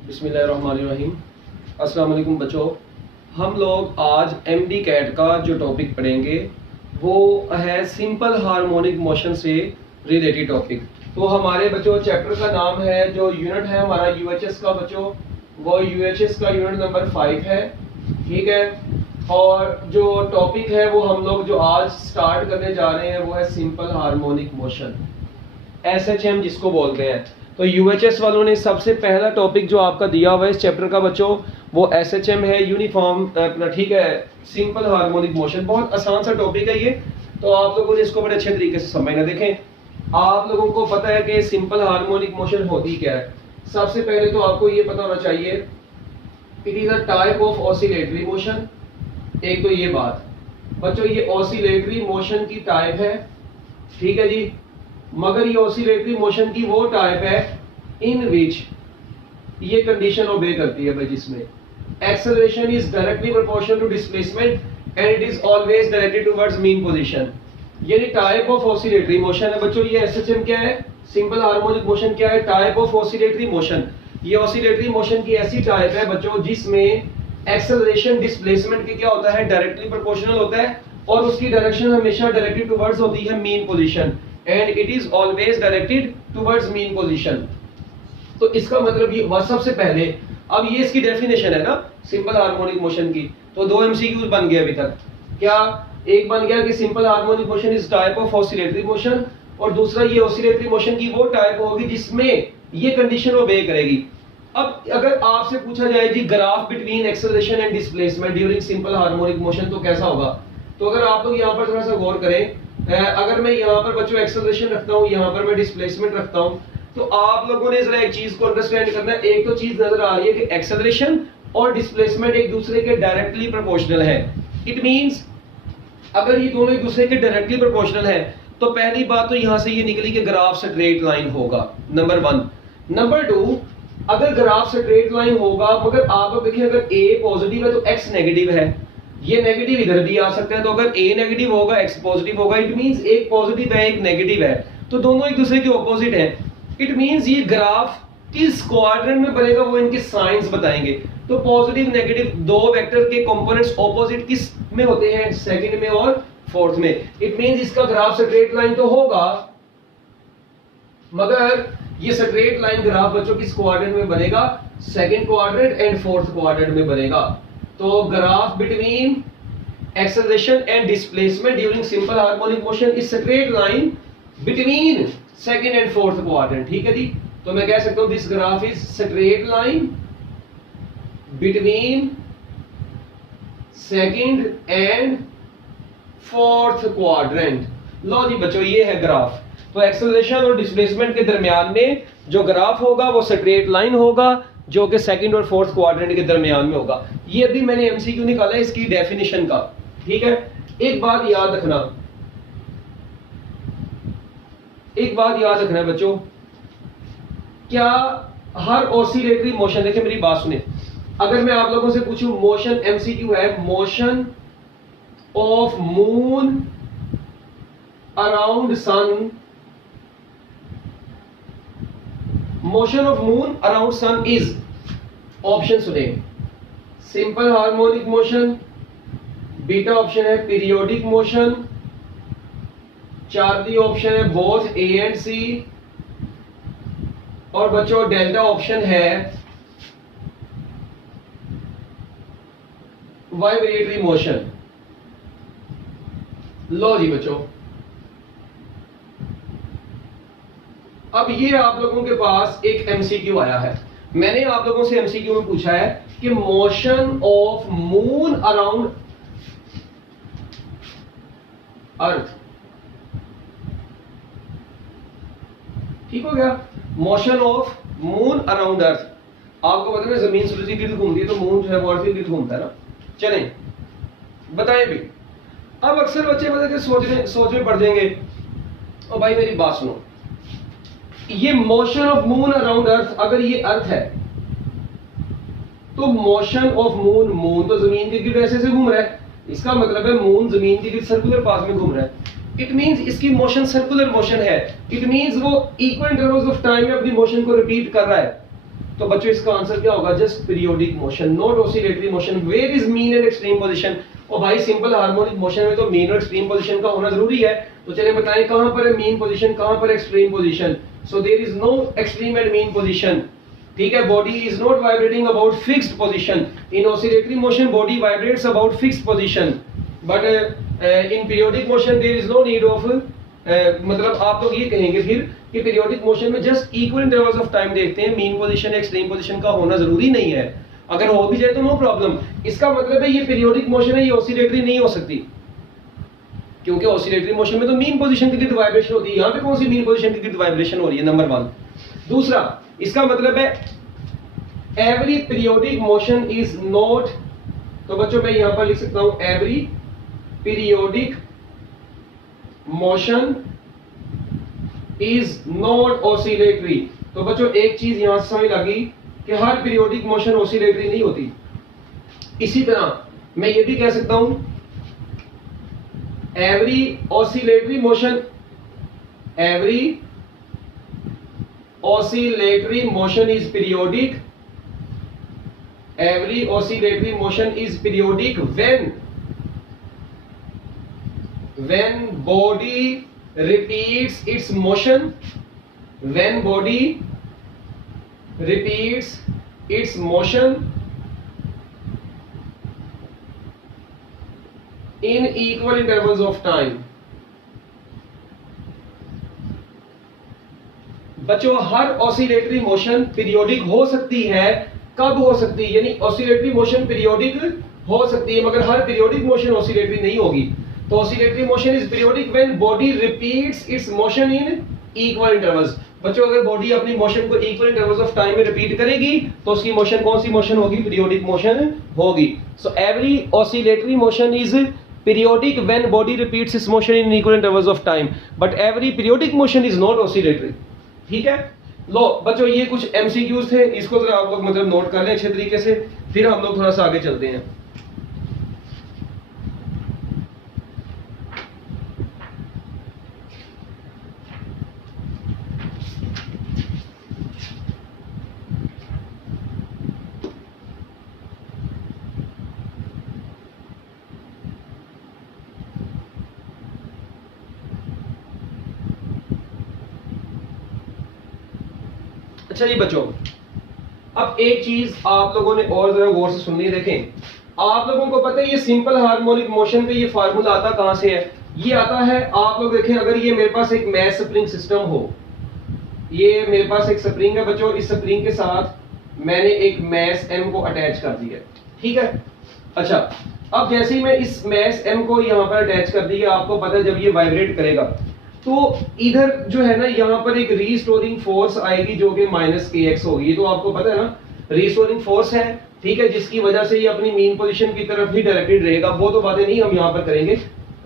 बिस्मिल्लाहिर्रहमानिर्रहीम। अस्सलाम वालेकुम बच्चों, हम लोग आज एमडी कैट का जो टॉपिक पढ़ेंगे वो है सिंपल हार्मोनिक मोशन से रिलेटेड टॉपिक। तो हमारे बच्चों चैप्टर का नाम है, जो यूनिट है हमारा यूएचएस का बच्चों, वो यूएचएस का यूनिट नंबर 5 है, ठीक है। और जो टॉपिक है वो हम लोग जो आज स्टार्ट करने जा रहे हैं वो है सिंपल हार्मोनिक मोशन, एसएचएम जिसको बोलते हैं। तो यूएचएस वालों ने सबसे पहला टॉपिक जो आपका दिया हुआ है इस चैप्टर का बच्चों वो एसएचएम है, यूनिफॉर्म अपना, ठीक है, सिंपल हार्मोनिक मोशन। बहुत आसान सा टॉपिक है ये, तो आप लोगों ने इसको बड़े अच्छे तरीके से समझना। देखें, आप लोगों को पता है कि सिंपल हार्मोनिक मोशन होती क्या है। सबसे पहले तो आपको ये पता होना चाहिए, it is a type of oscillatory motion. एक तो ये बात बच्चों, ये ऑसिलेटरी मोशन की टाइप है, ठीक है जी। मगर ये ऑसिलेटरी मोशन की वो टाइप है इन विच ये कंडीशन ओबे करती है भाई, जिसमें acceleration is directly proportional to displacement and it is always directed towards mean position. ये टाइप ऑफ ऑसिलेटरी मोशन है बच्चों। ये एसएचएम क्या है, सिंपल हार्मोनिक मोशन क्या है, टाइप ऑफ ऑसिलेटरी मोशन। ये ऑसिलेटरी मोशन की ऐसी टाइप है बच्चों जिसमें एक्सेलरेशन डिस्प्लेसमेंट की क्या होता है, डायरेक्टली प्रोपोर्शनल होता है, और उसकी डायरेक्शन हमेशा डायरेक्टेड टुवर्ड्स होती है mean position, and it is always directed towards mean position. तो इसका मतलब ये सबसे पहले, अब ये इसकी डेफिनेशन है ना सिंपल हार्मोनिक मोशन की। तो दो एमसीक्यूज बन गए अभी तक। क्या एक बन गया कि simple harmonic motion is type of oscillatory motion, और दूसरा ये ऑसिलेटरी मोशन की वो टाइप होगी जिसमें ये कंडीशन ओबे करेगी। अब अगर आपसे पूछा जाए जी graph between acceleration and displacement during simple harmonic motion, तो कैसा होगा। तो अगर आप लोग यहाँ पर थोड़ा सा गौर करें, अगर मैं यहाँ पर बच्चों एक्सेलरेशन रखता हूँ, यहाँ पर मैं डिस्प्लेसमेंट रखता हूँ, तो आप लोगों ने जरा एक चीज को अंडरस्टैंड करना है। एक तो चीज नजर आ रही है कि एक्सेलरेशन और डिस्प्लेसमेंट एक दूसरे के डायरेक्टली प्रोपोर्शनल है। इट मींस अगर ये दोनों एक दूसरे के डायरेक्टली प्रोपोर्शनल है तो पहली बात तो यहां से ये निकली कि ग्राफ स्ट्रेट लाइन होगा, नंबर 1। नंबर 2, अगर ग्राफ स्ट्रेट लाइन होगा, मगर आप लोग देखिए अगर ए पॉजिटिव है तो एक्स नेगेटिव है, ये नेगेटिव इधर भी आ सकता है। तो अगर ए नेगेटिव होगा एक्स पॉजिटिव होगा, इट मींस एक पॉजिटिव है एक नेगेटिव है, तो दोनों एक दूसरे के ऑपोजिट है। इट मींस ये ग्राफ किस क्वाड्रेंट में बनेगा वो इनके साइंस बताएंगे। तो पॉजिटिव नेगेटिव दो वेक्टर के कंपोनेंट्स ऑपोजिट किस में होते हैं, सेकंड में और फोर्थ में। इट मींस इसका ग्राफ स्ट्रेट लाइन तो होगा, मगर ये स्ट्रेट लाइन ग्राफ बच्चों किस क्वाड्रेंट में बनेगा, second quadrant and fourth quadrant में बनेगा। तो graph between acceleration and displacement during simple harmonic motion is straight line between second and fourth quadrant, ठीक है जी। तो मैं कह सकता हूं this graph is straight line between second and fourth quadrant. लो जी बच्चों, ये है ग्राफ। तो एक्सेलरेशन और डिस्प्लेसमेंट के दरमियान में जो ग्राफ होगा वो स्ट्रेट लाइन होगा, जो कि सेकंड और फोर्थ क्वाड्रेंट के दरमियान में होगा। ये अभी मैंने एमसीक्यू निकाला है इसकी डेफिनेशन का, ठीक है। एक बात याद रखना, एक बात याद रखना है बच्चों, क्या हर ऑसिलेटरी मोशन, देखिए मेरी बात सुने, अगर मैं आप लोगों से पूछूं मोशन, एमसीक्यू है, motion of moon around sun, motion of moon around sun is, option सुने, simple harmonic motion, beta option है पीरियोडिक मोशन, चार्ली ऑप्शन है बोथ ए एंड सी, और बच्चों डेल्टा ऑप्शन है वाइब्रेटरी मोशन। लो जी बच्चों, अब ये आप लोगों के पास एक एमसीक्यू आया है। मैंने आप लोगों से एमसीक्यू में पूछा है कि मोशन ऑफ मून अराउंड अर्थ, ठीक हो गया, मोशन ऑफ मून अराउंड अर्थ। आपको पता है जमीन सूरज के गिर्द घूमती है तो मून जो है वो अर्थ के गिर्द घूमता है ना। चलें बताएं भी। अब अक्सर बच्चे मतलब सोच में पड़ जाएंगे, और भाई मेरी बात सुनो, ये मोशन ऑफ मून अराउंड अर्थ, अगर ये अर्थ है तो मोशन ऑफ मून, मून तो जमीन के गिर्द ऐसे से घूम रहा है, इसका मतलब है मून जमीन के गिर्द सर्कुलर पाथ में घूम रहा है। इट मींस इसकी मोशन सर्कुलर मोशन है। इट मींस वो इक्वल इंटरवल्स ऑफ टाइम में अपनी मोशन को रिपीट कर रहा है। तो बच्चों इसका आंसर क्या होगा? Just periodic motion, not oscillatory motion. Where is mean and extreme position? और भाई सिंपल हार्मोनिक मोशन में तो मीन और एक्सट्रीम पोजीशन का होना जरूरी है। तो चलिए बताएं कहां पर है मीन पोजीशन, कहां पर extreme position? So there is no extreme and mean position. ठीक है, body is not vibrating about fixed position. In oscillatory motion body vibrates about fixed position, but in periodic motion there is no need of मतलब आप लोग ये कहेंगे फिर कि पीरियोडिक मोशन में just equal intervals of time देखते हैं, मीन पोजीशन एक्सट्रीम पोजीशन का होना जरूरी नहीं है। अगर हो भी जाए तो नो प्रॉब्लम। इसका मतलब है ये पीरियोडिक मोशन है, ये ऑसिलेटरी नहीं हो सकती, क्योंकि ऑसिलेटरी मोशन में तो मीन पोजीशन के गिर्द वाइब्रेशन होती है। यहां पे कौन सी मीन पोजीशन के गिर्द वाइब्रेशन हो रही है? नंबर 1। दूसरा, इसका मतलब है every periodic motion is not, तो बच्चों मैं यहां पर लिख सकता हूं every periodic motion is not oscillatory. तो बच्चों एक चीज यहां से समझ लगी कि हर पीरियोडिक मोशन ऑसिलेटरी नहीं होती। इसी तरह मैं ये भी कह सकता हूं every oscillatory motion, every oscillatory motion is periodic, every oscillatory motion is periodic when body repeats its motion, when body repeats its motion in equal intervals of time। बच्चों हर ऑसिलेटरी मोशन पीरियोडिक हो सकती है। कब हो सकती है? यानी oscillatory motion periodic हो सकती है, मगर हर पीरियोडिक मोशन ऑसिलेटरी नहीं होगी। तो oscillatory motion is periodic when body repeats it's motion in equal intervals. बच्चों अगर बॉडी अपनी मोशन को इक्वल इंटरवल्स ऑफ टाइम में रिपीट करेगी तो उसकी मोशन कौन सी मोशन होगी? पीरियोडिक मोशन होगी। So every oscillatory motion is periodic when body repeats its motion in equal intervals of time, but every periodic motion is not oscillatory। ठीक है, लो बच्चों ये कुछ एमसीक्यूज थे, इसको जरा आप लोग मतलब नोट कर लें अच्छे तरीके से, फिर हम लोग थोड़ा सा आगे चलते हैं। अच्छा जी बच्चों, अब एक चीज आप लोगों ने और जरा गौर से सुननी है। देखें आप लोगों को पता है ये सिंपल हार्मोनिक मोशन का ये फार्मूला आता कहां से है? ये आता है, आप लोग देखें अगर ये मेरे पास एक मैस स्प्रिंग सिस्टम हो, ये मेरे पास एक स्प्रिंग है बच्चों, इस स्प्रिंग के साथ मैंने एक मैस एम को अटैच कर दिया, ठीक है। अच्छा, अब जैसे ही मैं इस मैस एम को यहाँ पर अटैच कर दिया, आपको पता है जब ये वाइब्रेट करेगा तो इधर जो है ना यहाँ पर एक रीस्टोरिंग फोर्स आएगी जो कि -kx होगी। तो आपको पता है ना रीस्टोरिंग फोर्स है, ठीक है, जिसकी वजह से ये अपनी मीन पोजीशन की तरफ ही डायरेक्टेड रहेगा। वो तो बातें नहीं हम यहाँ पर करेंगे,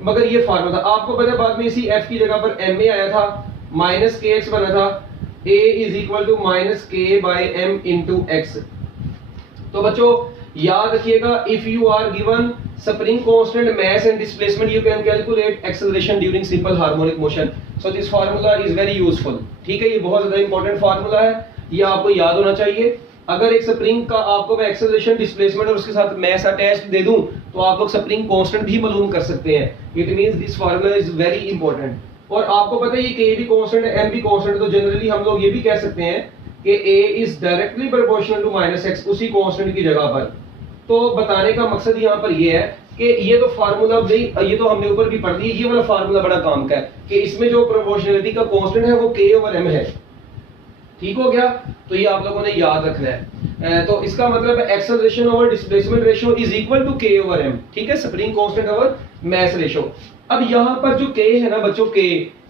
मगर ये फार्मूला था। आपको पता है बाद में इसी f की जगह पर ma आया था, -kx बना था, a = -k/m × x। तो बच्चों याद रखिएगा, if you are given spring constant mass and displacement you can calculate acceleration during simple harmonic motion, so this formula is very useful। ठीक है, ये बहुत ज्यादा इंपॉर्टेंट फार्मूला है, ये आपको याद होना चाहिए। अगर एक स्प्रिंग का आपको मैं एक्सेलरेशन, डिस्प्लेसमेंट और उसके साथ मैस अटैच्ड दे दूं तो आप लोग स्प्रिंग कांस्टेंट भी मालूम कर सकते हैं। It means this formula is very important. और आपको पता है ये k भी कांस्टेंट है, m भी कांस्टेंट है, तो जनरली हम लोग ये भी कह सकते हैं कि a is directly proportional to -x, उसी कांस्टेंट की जगह पर। तो बताने का मकसद यहाँ पर ये है कि ये तो फार्मूला नहीं, ये तो हमने ऊपर भी पढ़ दी, ये वाला फार्मूला बड़ा काम का है कि इसमें जो प्रोपोर्शनलिटी का कांस्टेंट है वो k/m है। ठीक हो गया, तो ये आप लोगों ने याद रखना है। तो इसका मतलब है acceleration over displacement ratio is equal to k/m, ठीक है, spring constant over mass ratio. अब यहाँ पर जो k है ना बच्चों, k,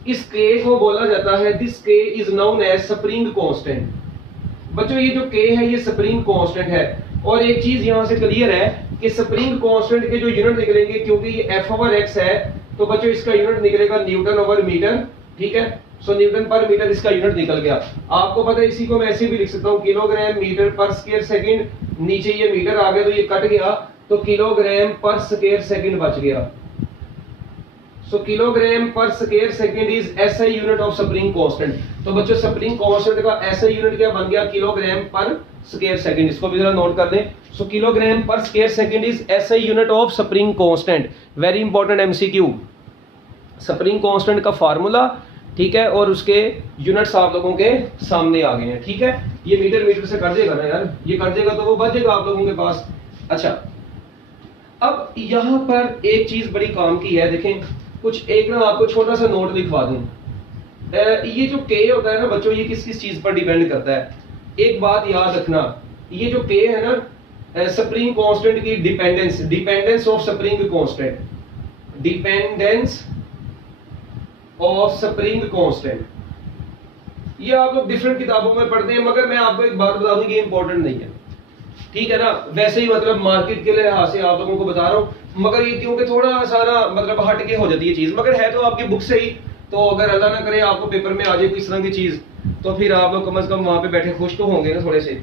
इस k को बोला जाता है, this k is known as spring constant. बच्चों ये जो k है ये स्प्रिंग कांस्टेंट है। और एक चीज यहाँ से क्लियर है कि स्प्रिंग कांस्टेंट के जो यूनिट निकलेंगे, क्योंकि ये F/x है, तो बच्चों इसका यूनिट निकलेगा न्यूटन/मीटर, ठीक है। सो न्यूटन पर मीटर इसका यूनिट निकल गया। आपको पता है इसी को मैं ऐसे भी लिख सकता हूँ, किलोग्राम मीटर पर स्क्वायर सेकंड, नीचे ये मीटर आ गया तो ये कट गया, तो किलोग्राम पर स्क्वायर सेकंड बच गया। सो किलोग्राम पर square second is SI unit of spring constant. तो बच्चों स्प्रिंग कांस्टेंट का एसआई यूनिट क्या बन गया, किलोग्राम पर स्क्वायर सेकंड। इसको भी जरा नोट कर लें। सो किलोग्राम पर square second is SI unit of spring constant. Very important MCQ. Spring constant का फार्मूला, ठीक है, और उसके यूनिट्स आप लोगों के सामने आ गए हैं। ठीक है, ये मीटर से कर देगा ना यार, ये कर देगा तो वो बच जाएगा आप लोगों के पास। अच्छा, अब यहां पर एक चीज बड़ी काम की है, देखें कुछ एक ना आपको छोटा सा नोट लिखवा दूं। ये जो के होता है ना बच्चों, ये किस किस चीज पर डिपेंड करता है। एक बात याद रखना, ये जो के है ना स्प्रिंग कांस्टेंट की dependence of spring constant, dependence of spring constant, ये आप लोग डिफरेंट किताबों में पढ़ते हैं, मगर मैं आपको एक बात बता दूं कि इंपॉर्टेंट नहीं है। ठीक है ना, वैसे ही मतलब मार्केट के लिहाज से आप लोगों को बता रहा हूं, मगर ये क्योंकि थोड़ा सारा मतलब हट के हो जाती है चीज, मगर है तो आपकी बुक से ही। तो अगर अल्लाह ना करे आपको पेपर में आ जाए कोई इस तरह की चीज, तो फिर आप लोग कम से कम वहां पे बैठे खुश तो होंगे ना थोड़े से।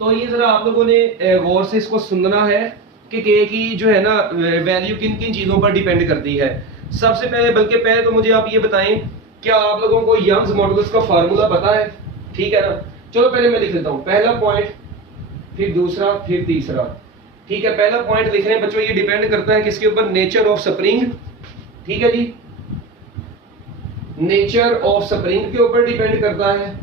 तो ये जरा आप लोगों ने गौर से इसको सुनना है कि के की जो है ना वैल्यू किन किन चीजों पर डिपेंड करती है। सबसे पहले, बल्कि पहले तो मुझे आप ये बताएं, क्या आप लोगों को यंग्स मॉडुलस का फार्मूला पता है? ठीक है ना, चलो पहले मैं लिख लेता हूं। पहला पॉइंट, फिर दूसरा, फिर तीसरा। ठीक है, पहला पॉइंट लिख रहे हैं बच्चों, ये डिपेंड करता है किसके ऊपर, नेचर ऑफ स्प्रिंग। ठीक है जी, नेचर ऑफ स्प्रिंग के ऊपर डिपेंड करता है,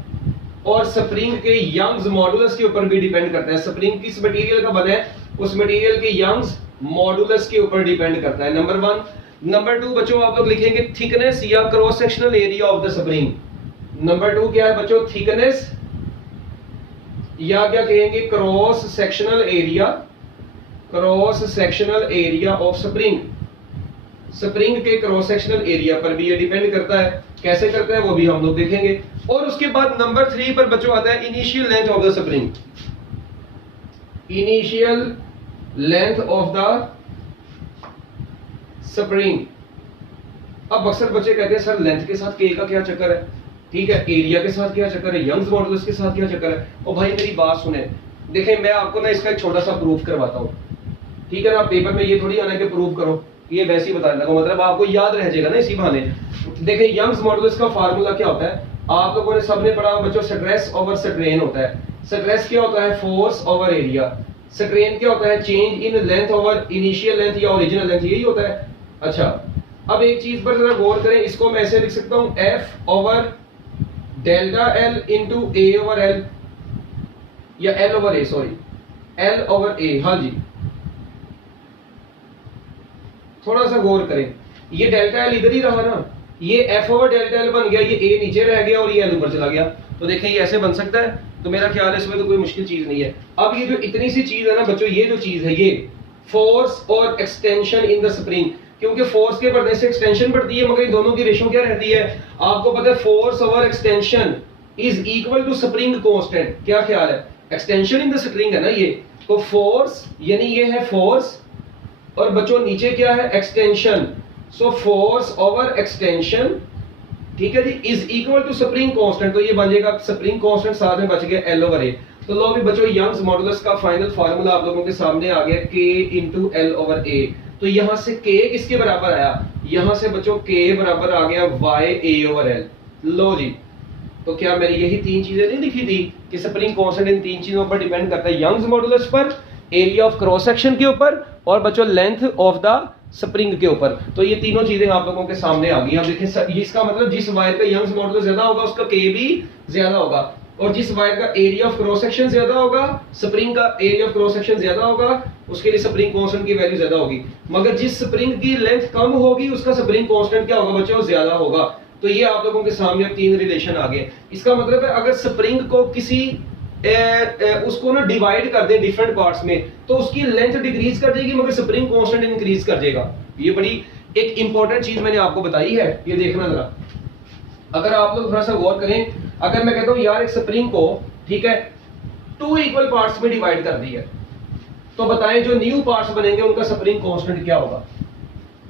और स्प्रिंग के यंग्स मॉडुलस के ऊपर भी डिपेंड करता है। स्प्रिंग किस मटेरियल का बना है, उस मटेरियल के यंग्स मॉडुलस के ऊपर डिपेंड करता है, नंबर 1। नंबर 2 बच्चों आप लोग लिखेंगे थिकनेस या cross sectional area of the spring. Number 2 क्या है बच्चों, थिकनेस या क्या कहेंगे, cross sectional area, cross sectional area of spring. Spring के क्रॉस सेक्शनल एरिया पर भी ये डिपेंड करता है। कैसे करता है वो भी हम लोग देखेंगे। और उसके बाद नंबर 3 पर बच्चों आता है initial length of the spring. Initial length of the spring. अब अक्सर बच्चे कहते हैं सर लेंथ के साथ के का क्या चक्कर है, ठीक है, एरिया के साथ क्या चक्कर है, यंग्स मॉडुलस के साथ क्या चक्कर है। और भाई मेरी बात सुने, देखें मैं आपको ना इसका एक छोटा सा प्रूफ करवाता हूं। ठीक है ना, पेपर में ये थोड़ी आना कि प्रूफ करो, ये वैसे ही बताने लगा, मतलब आपको याद रह जाएगा ना इसी बहाने। देखें यंग्स मॉडुलस का फार्मूला क्या होता है, आप लोगों ने सबने पढ़ा बच्चों, स्ट्रेस ओवर स्ट्रेन होता है। स्ट्रेस क्या होता है, फोर्स ओवर एरिया। स्ट्रेन क्या होता है, change in length over initial length या ओरिजिनल लेंथ, यही होता है। अच्छा, अब एक चीज पर जरा गौर करें, इसको मैं ऐसे लिख सकता हूं, F over delta L into A over L, या L over A, sorry L over A. हाँ जी, थोड़ा सा गौर करें, ये डेल्टा एल इधर ही रहा ना, ये एफ ओवर डेल्टा एल बन गया, ये ए नीचे रह गया और ये एल ऊपर चला गया। तो देखें ये ऐसे बन सकता है, तो मेरा ख्याल है इसमें तो कोई मुश्किल चीज नहीं है। अब ये जो इतनी सी चीज है ना बच्चों, ये जो चीज है, ये फोर्स और एक्सटेंशन इन द स्प्रिंग, क्योंकि फोर्स के बढ़ने से एक्सटेंशन बढ़ती है, मगर इन दोनों की रेशो क्या रहती है आपको पता है, force over extension is equal to spring constant. क्या ख्याल है, एक्सटेंशन इन द स्प्रिंग है ना ये, तो फोर्स यानी ये है फोर्स, और बच्चों नीचे क्या है, extension. So force over extension, ठीक है जी, is equal to spring constant. तो ये बन जाएगा स्प्रिंग कांस्टेंट, साथ में बच गया एल ओवर ए। तो लो भी बच्चों यंग्स मॉडुलस का फाइनल फार्मूला आप लोगों के सामने आ गया, के इंटू एल ओवर ए। तो यहां से के किसके बराबर आया, यहां से बच्चों के बराबर आ गया वाई ए ओवर एल। लो जी, तो क्या मैंने यही तीन चीजें नहीं लिखी थी कि स्प्रिंग कांस्टेंट इन तीन चीजों पर डिपेंड करता है, यंग्स मॉडुलस पर, एरिया ऑफ क्रॉस सेक्शन के ऊपर, और बच्चों लेंथ ऑफ द स्प्रिंग के ऊपर। तो ये तीनों चीजें आप लोगों के सामने आ गई। अब देखिए इसका मतलब जिस वायर का यंग्स मॉडुलस ज्यादा होगा उसका के भी ज्यादा होगा, और जिस वायर का एरिया ऑफ क्रॉस सेक्शन ज्यादा होगा, स्प्रिंग का एरिया ऑफ क्रॉस सेक्शन ज्यादा होगा, उसके लिए स्प्रिंग कांस्टेंट की वैल्यू ज्यादा होगी। मगर जिस स्प्रिंग की लेंथ कम होगी उसका स्प्रिंग कांस्टेंट क्या होगा बच्चों, ज्यादा होगा। तो ये आप लोगों के सामने अब तीन रिलेशन आ गए। इसका मतलब है अगर स्प्रिंग को किसी उसको ना डिवाइड कर दे डिफरेंट पार्ट्स में, तो उसकी लेंथ डिक्रीज कर जाएगी मगर स्प्रिंग कांस्टेंट इंक्रीज कर जाएगा। ये बड़ी एक इंपॉर्टेंट चीज मैंने आपको बताई है, ये देखना जरा। अगर आप लोग थोड़ा सा गौर करें, अगर मैं कहता हूं यार एक स्प्रिंग को, ठीक है, 2 इक्वल पार्ट्स में डिवाइड कर दी है, तो बताएं जो न्यू पार्ट्स बनेंगे उनका स्प्रिंग कांस्टेंट क्या होगा।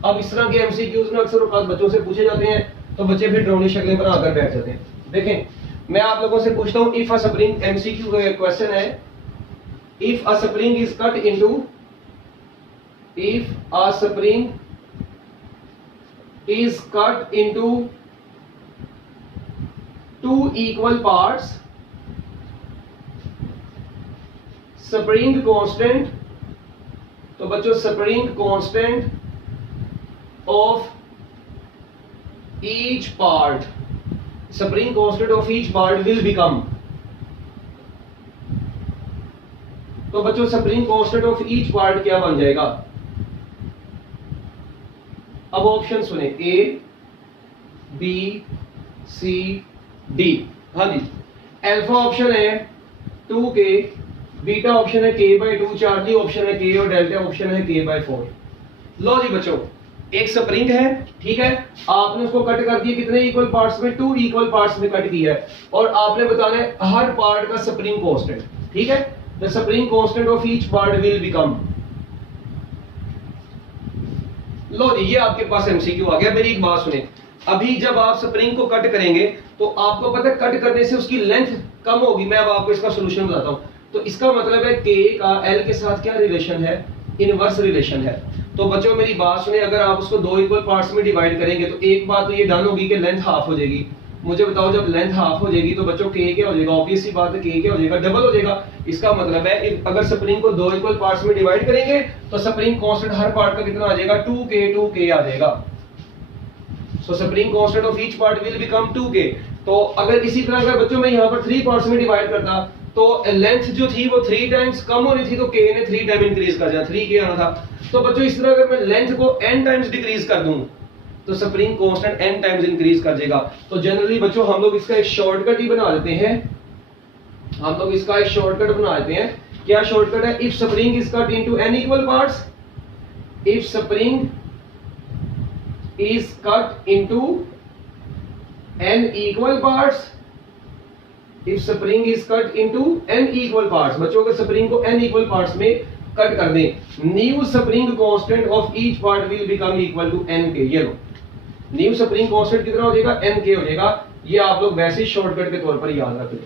अब इस तरह के एमसीक्यूज में अक्सर बच्चों से पूछे जाते हैं, तो बच्चे फिर ड्राउनी शक्लें बनाकर बैठ जाते हैं। देखें मैं आप लोगों से पूछता हूं, इफ अ स्प्रिंग, एमसीक्यू का क्वेश्चन है, if a spring is cut into, if a spring is cut into two equal parts, spring constant, तो बच्चों spring constant of each part, spring constant of each part will become, तो बच्चों spring constant of each part क्या बन जाएगा? अब option सुने, ए B C D. हाँ जी, अल्फा ऑप्शन है 2k, बीटा ऑप्शन है k/2, चार्ली ऑप्शन है k और डेल्टा ऑप्शन है k/4। लो जी बच्चों, एक स्प्रिंग है, ठीक है, आपने उसको कट कर दिया कितने इक्वल पार्ट्स में? 2 इक्वल पार्ट्स में कट किया है, और आपने बताना है हर पार्ट का स्प्रिंग कांस्टेंट, ठीक है। The spring constant of each part will become, लो जी ये आपके पास एमसीक्यू आ गया। मेरी एक बात सुने, अभी जब आप स्प्रिंग को कट करेंगे तो आपको पता है कट करने से उसकी लेंथ कम होगी। मैं अब आपको इसका सॉल्यूशन बताता हूं। तो इसका मतलब है k का l के साथ क्या रिलेशन है? इनवर्स रिलेशन है। तो बच्चों मेरी बात सुने, अगर आप उसको 2 इक्वल पार्ट्स में डिवाइड करेंगे तो एक बात तो ये डन होगी कि लेंथ हाफ हो जाएगी। मुझे बताओ जब लेंथ हाफ हो जाएगी तो बच्चों k क्या हो जाएगा? ऑब्वियस सी बात है k क्या हो जाएगा? डबल हो जाएगा। इसका मतलब है अगर स्प्रिंग को 2 इक्वल पार्ट्स में डिवाइड करेंगे तो स्प्रिंग कांस्टेंट हर पार्ट का कितना आ जाएगा? 2k आ जाएगा। सो spring constant of each part will become 2k। तो अगर इसी तरह अगर बच्चों मैं यहाँ पर 3 पार्ट्स में डिवाइड करता तो लेंथ जो थी वो 3 टाइम्स कम होनी थी, तो k ने 3 टाइम इंक्रीज कर दिया, 3k आना था। तो बच्चों इस तरह अगर मैं लेंथ को n टाइम्स डिक्रीज कर दूं तो spring constant n times increase कर देगा। तो जनरली बच्चों हम लोग इसका एक शॉर्टकट ही बना लेते हैं, हम लोग इसका एक शॉर्टकट बना लेते हैं। क्या शॉर्टकट है? If spring is cut into n equal parts, if spring is cut into n equal parts, if spring is cut into n equal parts। बच्चों अगर स्प्रिंग को n equal parts में कट कर दें, new spring constant of each part will become equal to nk। ये लो, new spring constant कितना हो जाएगा? nk हो जाएगा। ये आप लोग वैसे ही शॉर्टकट के तौर पर याद रख लो।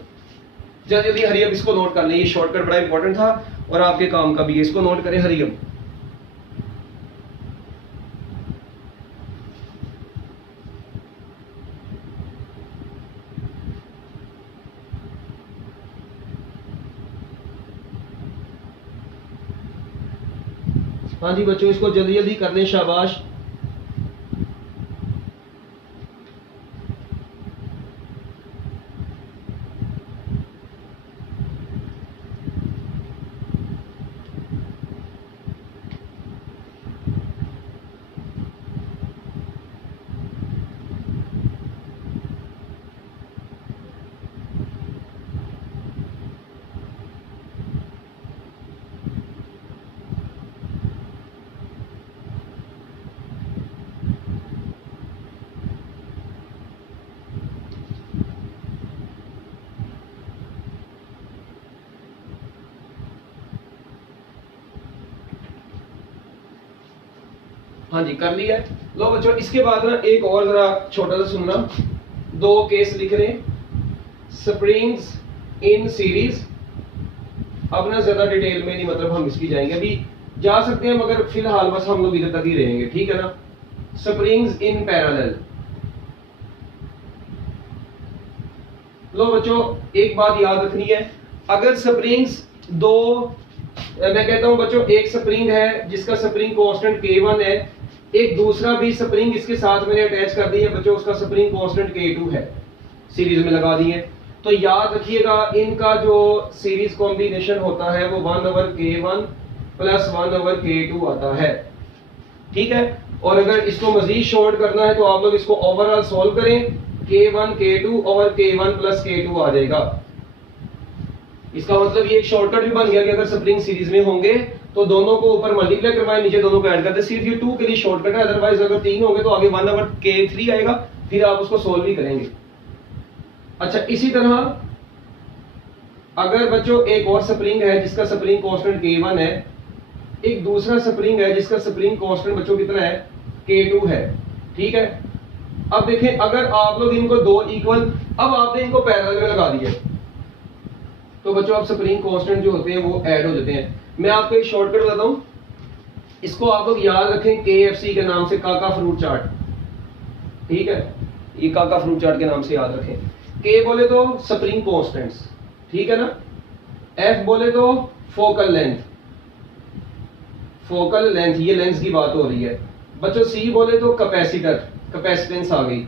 जल्दी जल्दी हरियम इसको नोट कर लें, ये शॉर्टकट बड़ा इंपॉर्टेंट था और आपके काम का भी है, इसको नोट करें हरियम। हाँ जी बच्चों, इसको जल्दी जल्दी कर लें, शाबाश। हाँ जी कर लिया। लो बच्चों इसके बाद ना एक और जरा छोटा सा सुनना, 2 केस लिख रहे हैं, स्प्रिंग्स इन सीरीज। अब ना ज्यादा डिटेल में नहीं, मतलब हम इसकी जाएंगे, अभी जा सकते हैं मगर फिलहाल बस हम लोग इधर तक ही रहेंगे, ठीक है ना। Springs in parallel. लो बच्चों एक बात याद रखनी है, अगर स्प्रिंग्स दो, मैं कहता हूं बच्चों एक स्प्रिंग है जिसका स्प्रिंग कांस्टेंट k1 है, एक दूसरा भी स्प्रिंग इसके साथ मैंने अटैच कर दी है बच्चों, उसका स्प्रिंग कांस्टेंट k2 है, सीरीज में लगा दी है। तो याद रखिएगा इनका जो सीरीज कॉम्बिनेशन होता है वो 1/k1 प्लस 1/k2 आता है, ठीक है। और अगर इसको मजीद शॉर्ट करना है तो आप लोग इसको ओवरऑल सॉल्व करें, k1 k2 और k1 प्लस k2 आ जाएगा। इसका मतलब ये एक शॉर्टकट भी बन गया कि अगर स्प्रिंग सीरीज में होंगे तो दोनों को ऊपर मल्टीप्लाई करवाए, नीचे दोनों को ऐड करते, सिर्फ ये 2 के लिए शॉर्टकट है। अदरवाइज अगर 3 होंगे तो आगे 1/k3 आएगा, फिर आप उसको सोल्व भी करेंगे। अच्छा इसी तरह अगर बच्चों एक और स्प्रिंग है जिसका स्प्रिंग कांस्टेंट k1 है, एक दूसरा स्प्रिंग है जिसका स्प्रिंग कांस्टेंट बच्चों कितना है? k2 है, ठीक है। अब देखें अगर आप लोग इनको दो इक्वल, अब आपने इनको पैरेलल में लगा दिया तो बच्चों अब स्प्रिंग कांस्टेंट जो होते हैं वो ऐड हो जाते हैं। मैं आपको एक शॉर्टकट बताता हूं, इसको आप लोग याद रखें KFC के नाम से, काका फ्रूट चाट। ठीक है, ये काका फ्रूट चार्ट के नाम से याद रखें। के बोले तो स्प्रिंग कॉन्स्टेंट्स, ठीक है ना। एफ बोले तो फोकल लेंथ, फोकल लेंथ, ये लेंथ की बात हो रही है बच्चों। सी बोले तो कैपेसिटर, कैपेसिटेंस आ गई।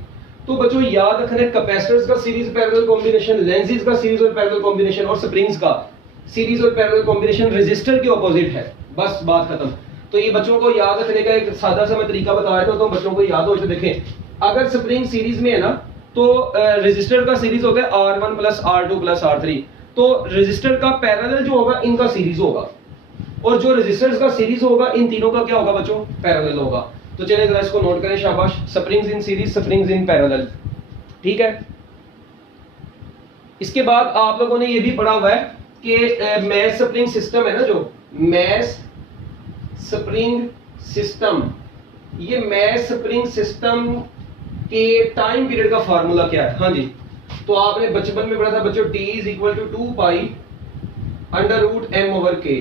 तो बच्चों याद रखना है कैपेसिटर्स का सीरीज पैरेलल कॉम्बिनेशन, लेंसेज का सीरीज और पैरेलल कॉम्बिनेशन, और स्प्रिंग्स का सीरीज और पैरेलल कॉम्बिनेशन रेजिस्टर के ऑपोजिट है। बस बात खत्म। तो ये बच्चों को याद रखने का एक सादा सा मैं तरीका बताया था, तो बच्चों को याद हो। तो देखें, अगर स्प्रिंग सीरीज में है ना, तो रेजिस्टर का सीरीज होता है R1 plus R2 plus R3। तो रेजिस्टर का पैरेलल जो होगा इनका सीरीज होगा, और जो रेजिस्टर्स का सीरीज होगा इन तीनों का क्या होगा बच्चों, पैरेलल होगा। तो चलिए जरा इसको नोट करें, शाबाश। Springs in series, springs in parallel, ठीक है। इसके बाद आप लोगों ने ये भी पढ़ा हुआ है कि मैस स्प्रिंग सिस्टम है ना, जो मैस स्प्रिंग सिस्टम, ये मैस स्प्रिंग सिस्टम के टाइम पीरियड का फार्मूला क्या है। हाँ जी, तो आपने बचपन में पढ़ा था बच्चों, T is equal to 2 pi under root m over k।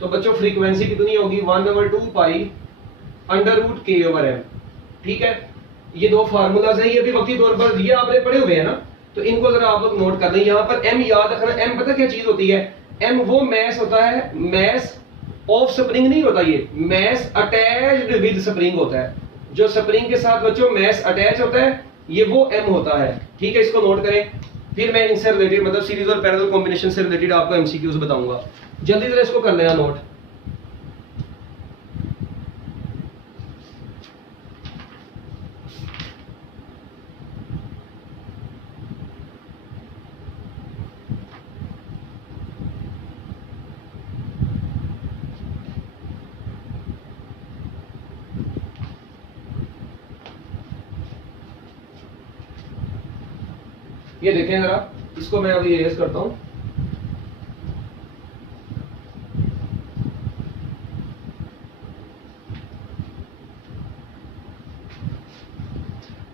तो बच्चों फ्रीक्वेंसी कितनी होगी, 1 over 2 pi under root k over m, ठीक है। ये दो फार्मूलाज हैं, ये भी वक्ती तौर पर ये आपने पढ़े हुए हैं ना, तो इनको जरा आप लोग नोट कर लें। यहाँ पर m याद रखना, m पता क्या चीज होती है, m वो मैस होता है, मैस ऑफ स्प्रिंग नहीं होता, ये मैस अटैच्ड विद स्प्रिंग होता है। जो स्प्रिंग के साथ बच्चों मैस अटैच होता है, ये वो m होता है, ठीक है। इसको नोट करें, फिर मैं इनसे रिलेटेड मतलब सीरीज और पैरेलल कॉम्बिनेशन से रिलेटेड आपको एमसीक्यूज बताऊंगा। जल्दी से इसको कर लेना नोट। ये देखें जरा, इसको मैं अभी इरेज करता हूं।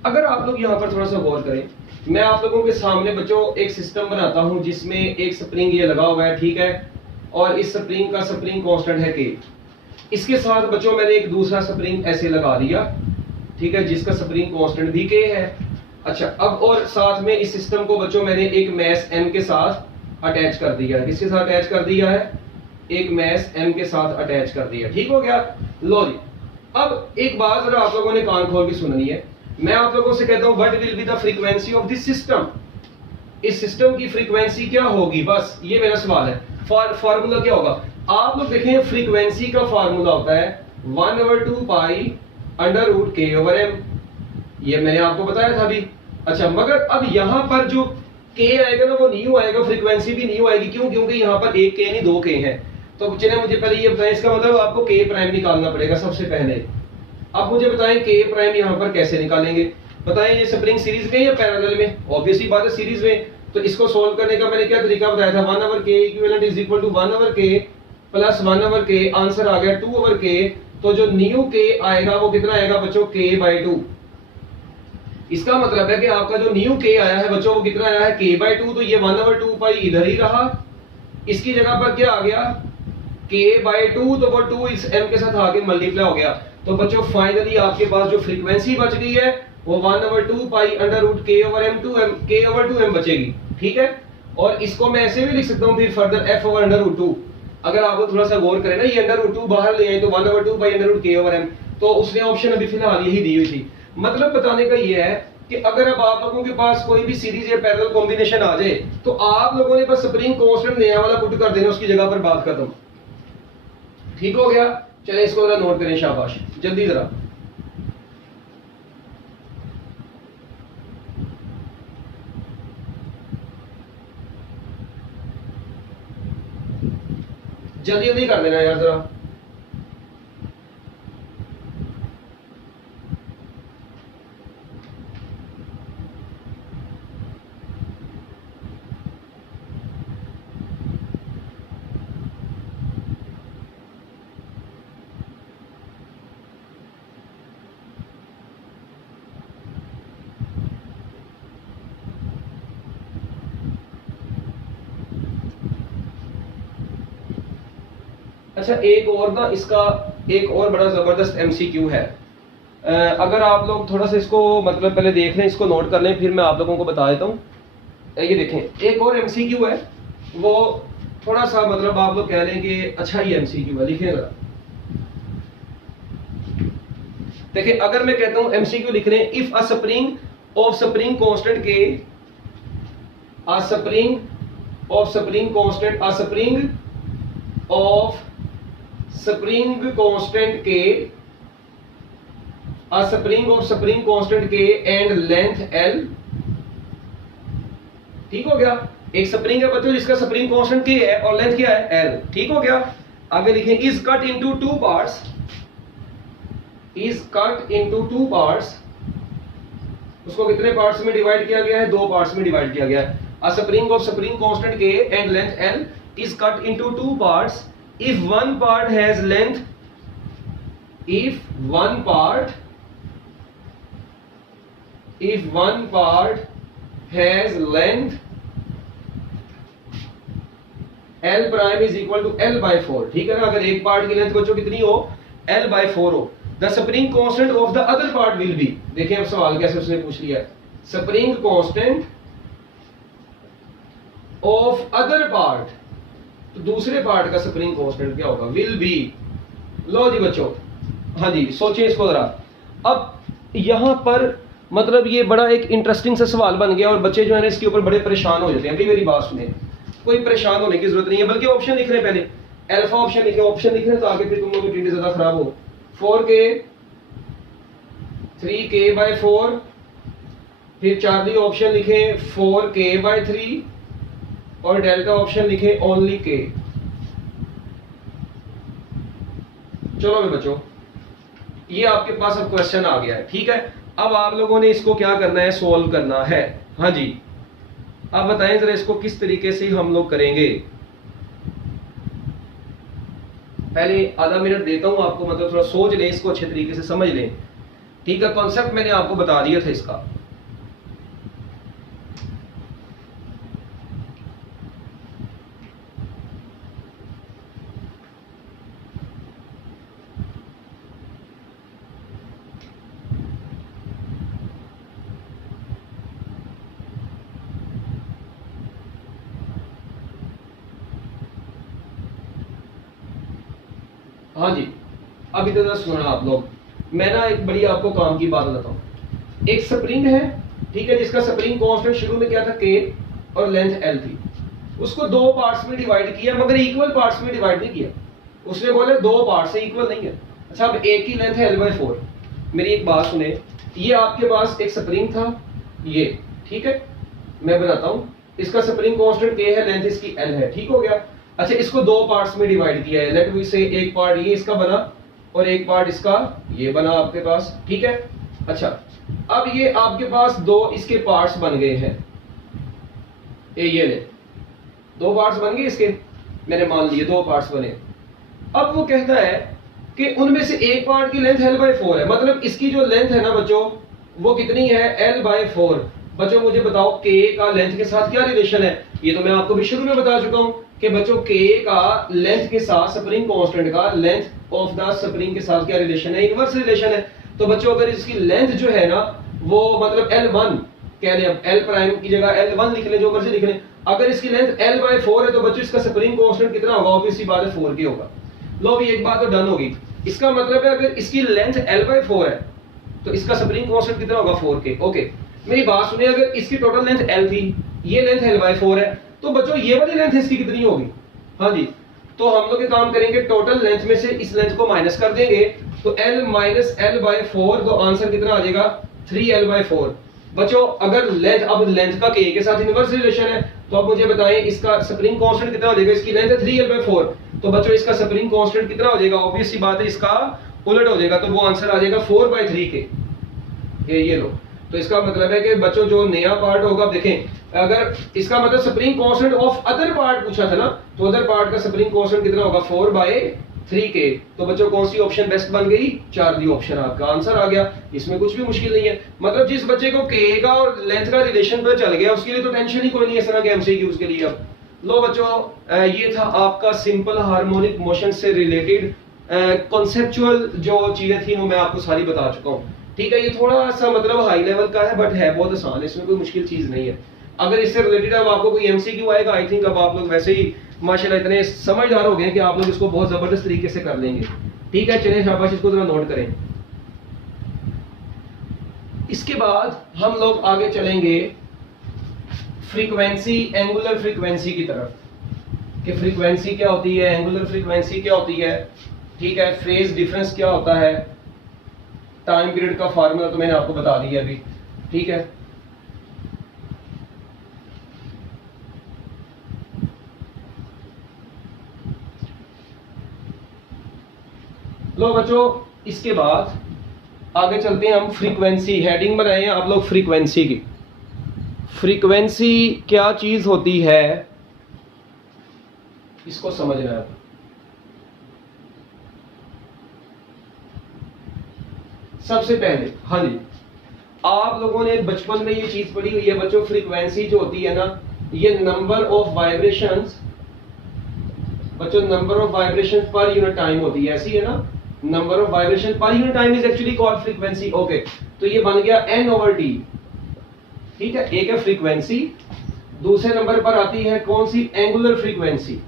अगर आप लोग यहां पर थोड़ा सा गौर करें, मैं आप लोगों के सामने बच्चों एक सिस्टम बनाता हूं जिसमें एक स्प्रिंग ये लगा हुआ है, ठीक है, और इस स्प्रिंग का स्प्रिंग कांस्टेंट है के। इसके साथ बच्चों मैंने एक दूसरा स्प्रिंग ऐसे लगा दिया, ठीक है, जिसका स्प्रिंग कांस्टेंट भी के है। अच्छा, अब और साथ में इस सिस्टम को बच्चों मैंने एक मैस m के साथ अटैच कर दिया है। किसके साथ अटैच कर दिया है, एक मैस m के साथ अटैच कर दिया, ठीक हो गया। लो जी, अब एक बात जरा आप लोगों ने कान खोल के सुननी है। मैं आप लोगों से कहता हूं what will be the frequency of this system, इस सिस्टम की फ्रीक्वेंसी क्या होगी, बस ये मेरा सवाल है। फार्मूला क्या होगा, आप लोग देखें, फ्रीक्वेंसी का फार्मूला होता है 1 over 2 pi under root k over m, ये मैंने आपको बताया था अभी। अच्छा, मगर अब यहां पर जो k आएगा ना, वो न्यू आएगा, फ्रीक्वेंसी भी न्यू आएगी। क्यों, क्योंकि यहां पर एक k नहीं 2 k है। तो चलिए मुझे पहले ये बताएं, इसका मतलब आपको k प्राइम निकालना पड़ेगा सबसे पहले। अब मुझे बताएं k प्राइम यहां पर कैसे निकालेंगे, बताएं। ये स्प्रिंग सीरीज में या पैरेलल में, ऑब्वियसली बात है सीरीज में। तो इसको सोल्व करने का मैंने क्या तरीका बताया था, 1 over k equivalent is equal to 1 over k plus 1 over k, answer आ गया 2 ओवर k। तो जो न्यू k आएगा वो कितना आएगा बच्चों, k/2। इसका मतलब है कि आपका जो न्यू k आया है बच्चों, वो कितना आया है, k/2। तो ये 1 ओवर 2 पाई इधर ही रहा, इसकी जगह पर क्या आ गया, k/2। तो वो 2 इस m के साथ आके मल्टीप्लाई हो गया। तो बच्चों फाइनली आपके पास जो फ्रीक्वेंसी बच गई है वो 1 over 2 pi under root k over m बचेगी, ठीक है। और इसको मैं ऐसे भी लिख सकता हूं फिर further f over under root 2। अगर आप थोड़ा सा गौर करें ना, ये अंडर रूट 2 बाहर ले आए तो 1 over 2 pi under root k over m, तो उसने ऑप्शन अभी फिलहाल यही दी हुई थी। मतलब बताने का ये है कि अगर अब आप लोगों के पास कोई भी सीरीज या पैरेलल कॉम्बिनेशन आ जाए, तो आप लोगों ने बस स्प्रिंग कांस्टेंट नया वाला पुट कर देना, उसकी जगह पर बात खत्म, ठीक हो गया। चलिए इसको जरा नोट करें, शाबाश, जल्दी जरा। जल्दी जल्दी कर देना यार जरा। अच्छा, एक और ना, इसका एक और बड़ा जबरदस्त एमसीक्यू है। अगर आप लोग थोड़ा सा इसको मतलब पहले देख लें, इसको नोट कर लें, फिर मैं आप लोगों को बता देता हूँ। ये देखें, एक और एमसीक्यू है, वो थोड़ा सा मतलब आप लोग कह लें कि अच्छा ही एमसीक्यू है, लिखें जरा। देखिए, अगर मैं कहता हूं एमसीक्यू लिख रहे हैं, if a spring of spring constant k, a spring of spring constant, a spring of spring constant k, a spring of spring constant k and length L. ठीक हो गया, एक स्प्रिंग है बच्चों जिसका स्प्रिंग कांस्टेंट के है और लेंथ क्या है, एल। ठीक हो गया। आगे लिखें, is cut into two parts, is cut into two parts. उसको कितने पार्ट्स में डिवाइड किया गया है, दो पार्ट्स में डिवाइड किया गया है। A spring of spring constant k and length L is cut into two parts if one part has length, if one part, if one part has length L prime is equal to L by 4। ठीक है ना, अगर एक part की length बच्चों कितनी हो, L by 4 हो, the spring constant of the other part will be। देखिए अब सवाल कैसे उसने पूछ लिया, spring constant of other part, तो दूसरे पार्ट का spring constant क्या होगा, will be। लो जी बच्चों, हाँ जी सोचिए इसको जरा। अब यहां पर मतलब ये बड़ा एक इंटरेस्टिंग सा सवाल बन गया और बच्चे जो है ना इसके ऊपर बड़े परेशान हो जाते हैं। अभी मेरी बात सुने, कोई परेशान होने की जरूरत नहीं है, बल्कि ऑप्शन लिख रहे हैं पहले, अल्फा ऑप्शन लिखे, ऑप्शन लिख रहे हैं तो आगे फिर तुम लोगों की टीडी ज्यादा खराब हो। 4k 3k by 4, फिर चार्ली ऑप्शन लिखे 4k by 3 और डेल्टा ऑप्शन लिखे ओनली k। चलो भी बच्चों, ये आपके पास अब क्वेश्चन आ गया है। ठीक है, अब आप लोगों ने इसको क्या करना है, सोल्व करना है। हाँ जी, अब बताएं जरा इसको किस तरीके से हम लोग करेंगे। पहले आधा मिनट देता हूं आपको, मतलब थोड़ा सोच लें, इसको अच्छे तरीके से समझ लें। ठीक है, कॉन्सेप्ट मैंने आपको बता दिया था इसका। हाँ जी, अब इधर सुना आप लोग, मैं ना एक बड़ी आपको काम की बात बताता हूँ। एक स्प्रिंग है, ठीक है, जिसका स्प्रिंग कांस्टेंट शुरू में क्या था, k और लेंथ l थी। उसको दो पार्ट्स में डिवाइड किया, मगर इक्वल पार्ट्स में डिवाइड नहीं किया। उसने बोले दो पार्ट्स से इक्वल नहीं है। अच्छा, अब एक की लेंथ है l/4। मेरी एक बात सुने, ये आपके पास एक स्प्रिंग था, ये ठीक है, मैं बनाता हूँ, इसका स्प्रिंग कांस्टेंट k है, लेंथ इसकी l है। ठीक हो गया। अच्छा, इसको दो पार्ट्स में डिवाइड किया है, लेट वी से एक पार्ट ये इसका बना और एक पार्ट इसका ये बना आपके पास। ठीक है। अच्छा, अब ये आपके पास दो इसके पार्ट्स बन गए हैं, ये ले दो पार्ट्स बन गए इसके, मैंने मान लिए दो पार्ट्स बने। अब वो कहता है कि उनमें से एक पार्ट की लेंथ l/4 है, मतलब इसकी जो लेंथ है ना बच्चों वो कितनी है, l/4। बच्चों मुझे बताओ k का लेंथ के साथ क्या रिलेशन है। ये तो मैं आपको भी शुरू में बता चुका हूं कि बच्चों k का लेंथ के साथ स्प्रिंग कांस्टेंट का लेंथ ऑफ द स्प्रिंग के साथ क्या रिलेशन है, इनवर्स रिलेशन है। तो बच्चों अगर इसकी लेंथ जो है ना वो मतलब L1 कह लें, अब L प्राइम की जगह L1 लिख लें, जो मर्जी लिख लें। अगर इसकी लेंथ l/4 है तो बच्चों इसका स्प्रिंग कांस्टेंट कितना होगा, ऑब्वियसली बात है 4k होगा। लो भी एक बात तो डन होगी। इसका मतलब है अगर इसकी लेंथ l/4 है तो इसका स्प्रिंग कांस्टेंट कितना होगा, 4k। ओके, मेरी बात सुनिए, अगर इसकी टोटल लेंथ l थी, ये लेंथ l/4 है, तो बच्चों ये वाली लेंथ इसकी कितनी होगी। हाँ जी, तो हम लोग ये काम करेंगे, टोटल लेंथ में से इस लेंथ को माइनस कर देंगे, तो l माइनस l/4, तो आंसर कितना आ जाएगा, 3l/4। बच्चों अगर लेंथ, अब लेंथ का k के साथ इनवर्स रिलेशन है, तो अब मुझे बताएं इसका स्प्रिंग कांस्टेंट कितना हो जाएगा। इसकी लेंथ है 3l/4, तो बच्चों इसका स्प्रिंग कांस्टेंट कितना हो जाएगा, ऑब्वियस सी बात है इसका उलट हो जाएगा, तो वो आंसर आ जाएगा 4/3k। ये लो, तो इसका मतलब है कि बच्चों जो नया पार्ट होगा, देखें अगर इसका मतलब spring constant of other part पूछा था ना, तो अदर पार्ट का स्प्रिंग कांस्टेंट कितना होगा, 4/3k। तो बच्चों कौन सी ऑप्शन बेस्ट बन गई, चार्ली ऑप्शन आपका आंसर आ गया। इसमें कुछ भी मुश्किल नहीं है, मतलब जिस बच्चे को k का और लेंथ का रिलेशन पर चल गया उसके लिए तो टेंशन ही कोई नहीं है इस तरह के एमसीक्यूज के लिए। अब लो बच्चों, ये था आपका सिंपल हार्मोनिक मोशन से रिलेटेड कॉन्सेप्चुअल जो चीजें थी वो मैं आपको सारी बता चुका हूँ। ठीक है, ये थोड़ा सा मतलब हाई लेवल का है बट है बहुत आसान है, इसमें कोई मुश्किल चीज नहीं है। अगर इससे रिलेटेड अब आपको कोई एमसीक्यू आएगा, आई थिंक अब आप लोग वैसे ही माशाल्लाह इतने समझदार हो गए कि आप लोग इसको बहुत जबरदस्त तरीके से कर लेंगे। ठीक है, चलिए शाबाश, इसको जरा नोट करें। इसके बाद हम लोग आगे चलेंगे फ्रीक्वेंसी, एंगुलर फ्रीक्वेंसी की तरफ कि फ्रीक्वेंसी क्या होती है, एंगुलर फ्रीक्वेंसी क्या होती है। ठीक है, फेज डिफरेंस क्या होता है, टाइम पीरियड का फार्मूला तो मैंने आपको बता दिया अभी। ठीक है, लो बच्चों, इसके बाद आगे चलते हैं हम। फ्रीक्वेंसी हेडिंग बनाए हैं आप लोग, फ्रीक्वेंसी की। फ्रीक्वेंसी क्या चीज होती है इसको समझना है। सबसे पहले हाँ जी, आप लोगों ने बचपन में ये चीज पढ़ी हुई है बच्चों, फ्रीक्वेंसी जो होती है ना, ये नंबर ऑफ वाइब्रेशंस बच्चों, number of vibration per unit time होती है, ऐसी है ना। Number of vibration per unit time is actually called frequency. Okay, तो ये बन गया n/t। ठीक है, एक है फ्रीक्वेंसी, दूसरे नंबर पर आती है कौन सी, एंगुलर फ्रीक्वेंसी।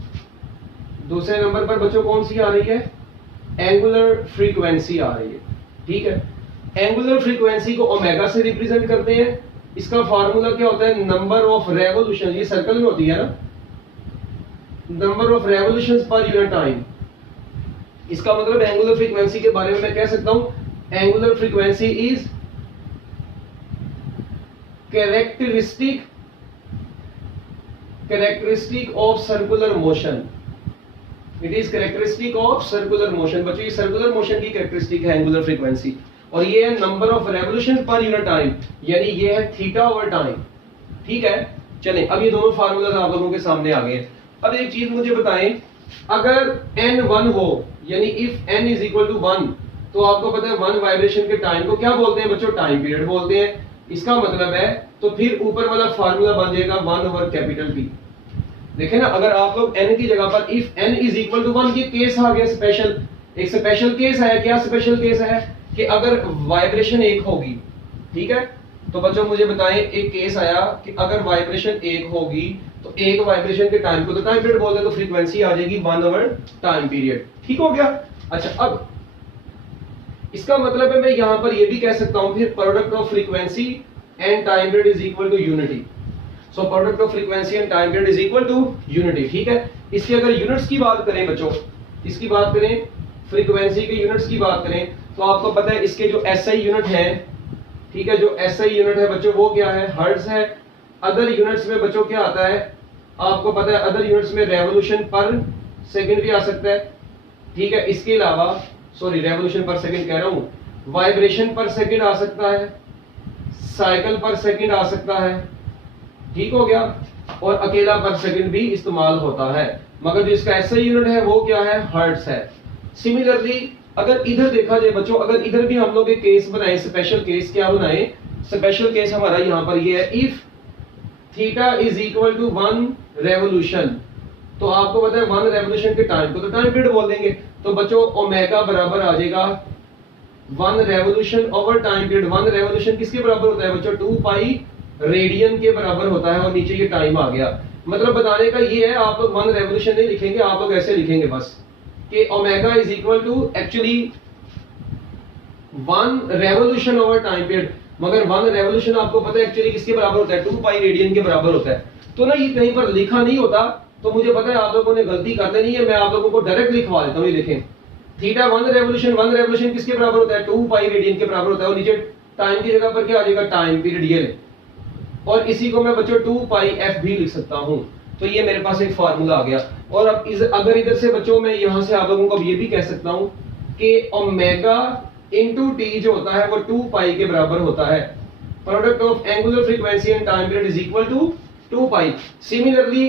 दूसरे नंबर पर बच्चों कौन सी आ रही है, एंगुलर फ्रीक्वेंसी आ रही है। ठीक है, एंगुलर फ्रीक्वेंसी को ओमेगा से रिप्रेजेंट करते हैं। इसका फार्मूला क्या होता है, नंबर ऑफ रेवोल्यूशन, ये सर्कल में होती है ना, number of revolutions per unit time. इसका मतलब एंगुलर फ्रीक्वेंसी के बारे में मैं कह सकता हूं, angular frequency is characteristic of circular motion. It is characteristic of circular motion. बच्चों, ये सर्कुलर मोशन की कैरेक्टरिस्टिक है एंगुलर फ्रीक्वेंसी, और ये है number of revolution per unit time, यानी ये है थीटा ओवर टाइम। ठीक है, चलें, अब ये दोनों फार्मूलाज आप लोगों के सामने आ गए हैं। अब एक चीज मुझे बताएं, अगर n 1 हो, यानी if n is equal to 1, तो आपको पता है 1 वाइब्रेशन के टाइम को क्या बोलते हैं बच्चों, टाइम पीरियड बोलते हैं। इसका मतलब है, तो फिर ऊपर वाला फार्मूला बन जाएगा 1/T। देखें ना, अगर आप लोग n की जगह पर if n is equal to 1, ये केस आ गया स्पेशल, एक स्पेशल केस है। क्या स्पेशल केस है कि अगर वाइब्रेशन 1 होगी, ठीक है, तो बच्चों मुझे बताएं, एक केस आया कि अगर वाइब्रेशन 1 होगी तो एक वाइब्रेशन के टाइम को तो टाइम पीरियड बोलते हैं, तो फ्रीक्वेंसी आ जाएगी 1/टाइम पीरियड। ठीक हो गया। अच्छा, अब इसका मतलब है मैं यहां पर ये भी कह सकता हूं फिर product of frequency and time period is equal to unity. So product of frequency and time period is equal to unity. ठीक है, इसकी अगर यूनिट्स की बात करें बच्चों, इसकी बात करें, फ्रीक्वेंसी के यूनिट्स की बात करें, तो आपको पता है इसके जो एसआई यूनिट है, ठीक है, जो एसआई यूनिट है बच्चों वो क्या है, हर्ट्ज है। अदर यूनिट्स में बच्चों क्या आता है, आपको पता है अदर यूनिट्स में रेवोल्यूशन पर सेकंड भी आ सकता है। ठीक है, इसके अलावा सॉरी रेवोल्यूशन पर सेकंड कह रहा हूं, वाइब्रेशन पर सेकंड आ सकता है, साइकिल पर सेकंड आ सकता है। ठीक हो गया, और अकेला पर सेकंड भी इस्तेमाल होता है, मगर जो इसका एसआई यूनिट है वो क्या है, हर्ट्ज है। सिमिलरली अगर इधर देखा जाए बच्चों, अगर इधर भी हम लोग एक केस बनाए, स्पेशल केस, क्या बनाए, स्पेशल केस हमारा यहां पर ये है, if theta is equal to 1 revolution, तो आपको पता है 1 रेवोल्यूशन के टाइम को तो टाइम पीरियड बोल देंगे, तो बच्चों ओमेगा बराबर आ जाएगा 1 revolution over time period. 1 revolution किसके बराबर होता है बच्चों, 2 पाई रेडियन के बराबर होता है, और नीचे ये टाइम आ गया। मतलब बताने का ये है, आप लोग 1 रेवोल्यूशन नहीं लिखेंगे, आप लोग ऐसे लिखेंगे बस कि omega is equal to actually 1 revolution over time period, मगर 1 रेवोल्यूशन आपको पता है एक्चुअली किसके बराबर होता है, 2 पाई रेडियन के बराबर होता है। तो ना ये कहीं पर लिखा नहीं होता, तो मुझे पता है आप लोगों ने गलती करते नहीं है, मैं आप लोगों को डायरेक्ट लिखवा देता हूं। ये देखें, थीटा 1 रेवोल्यूशन किसके बराबर होता है, 2 पाई रेडियन के बराबर होता है, और नीचे टाइम की जगह पर क्या आ जाएगा, टाइम पीरियड, ये। और इसी को मैं बच्चों 2 पाई एफ भी लिख सकता हूं। तो ये मेरे पास एक फार्मूला आ गया। और अब अगर इधर से बच्चों मैं यहां से आप लोगों को ये भी कह सकता हूं कि ओमेगा इनटू टी जो होता है वो 2 पाई के बराबर होता है। Product of angular frequency and time period is equal to 2 pi. Similarly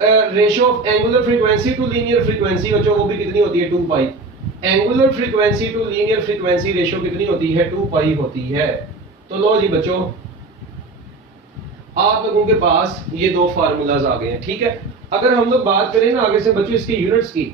ratio of angular frequency to linear frequency बच्चों वो भी कितनी होती है, 2 pi. Angular frequency to linear frequency ratio कितनी होती है, 2 पाई होती है। तो लो जी बच्चों, आप लोगों के पास ये 2 फार्मूलाज आ गए हैं। ठीक है, अगर हम लोग बात करें ना आगे से बच्चों इसकी यूनिट्स की,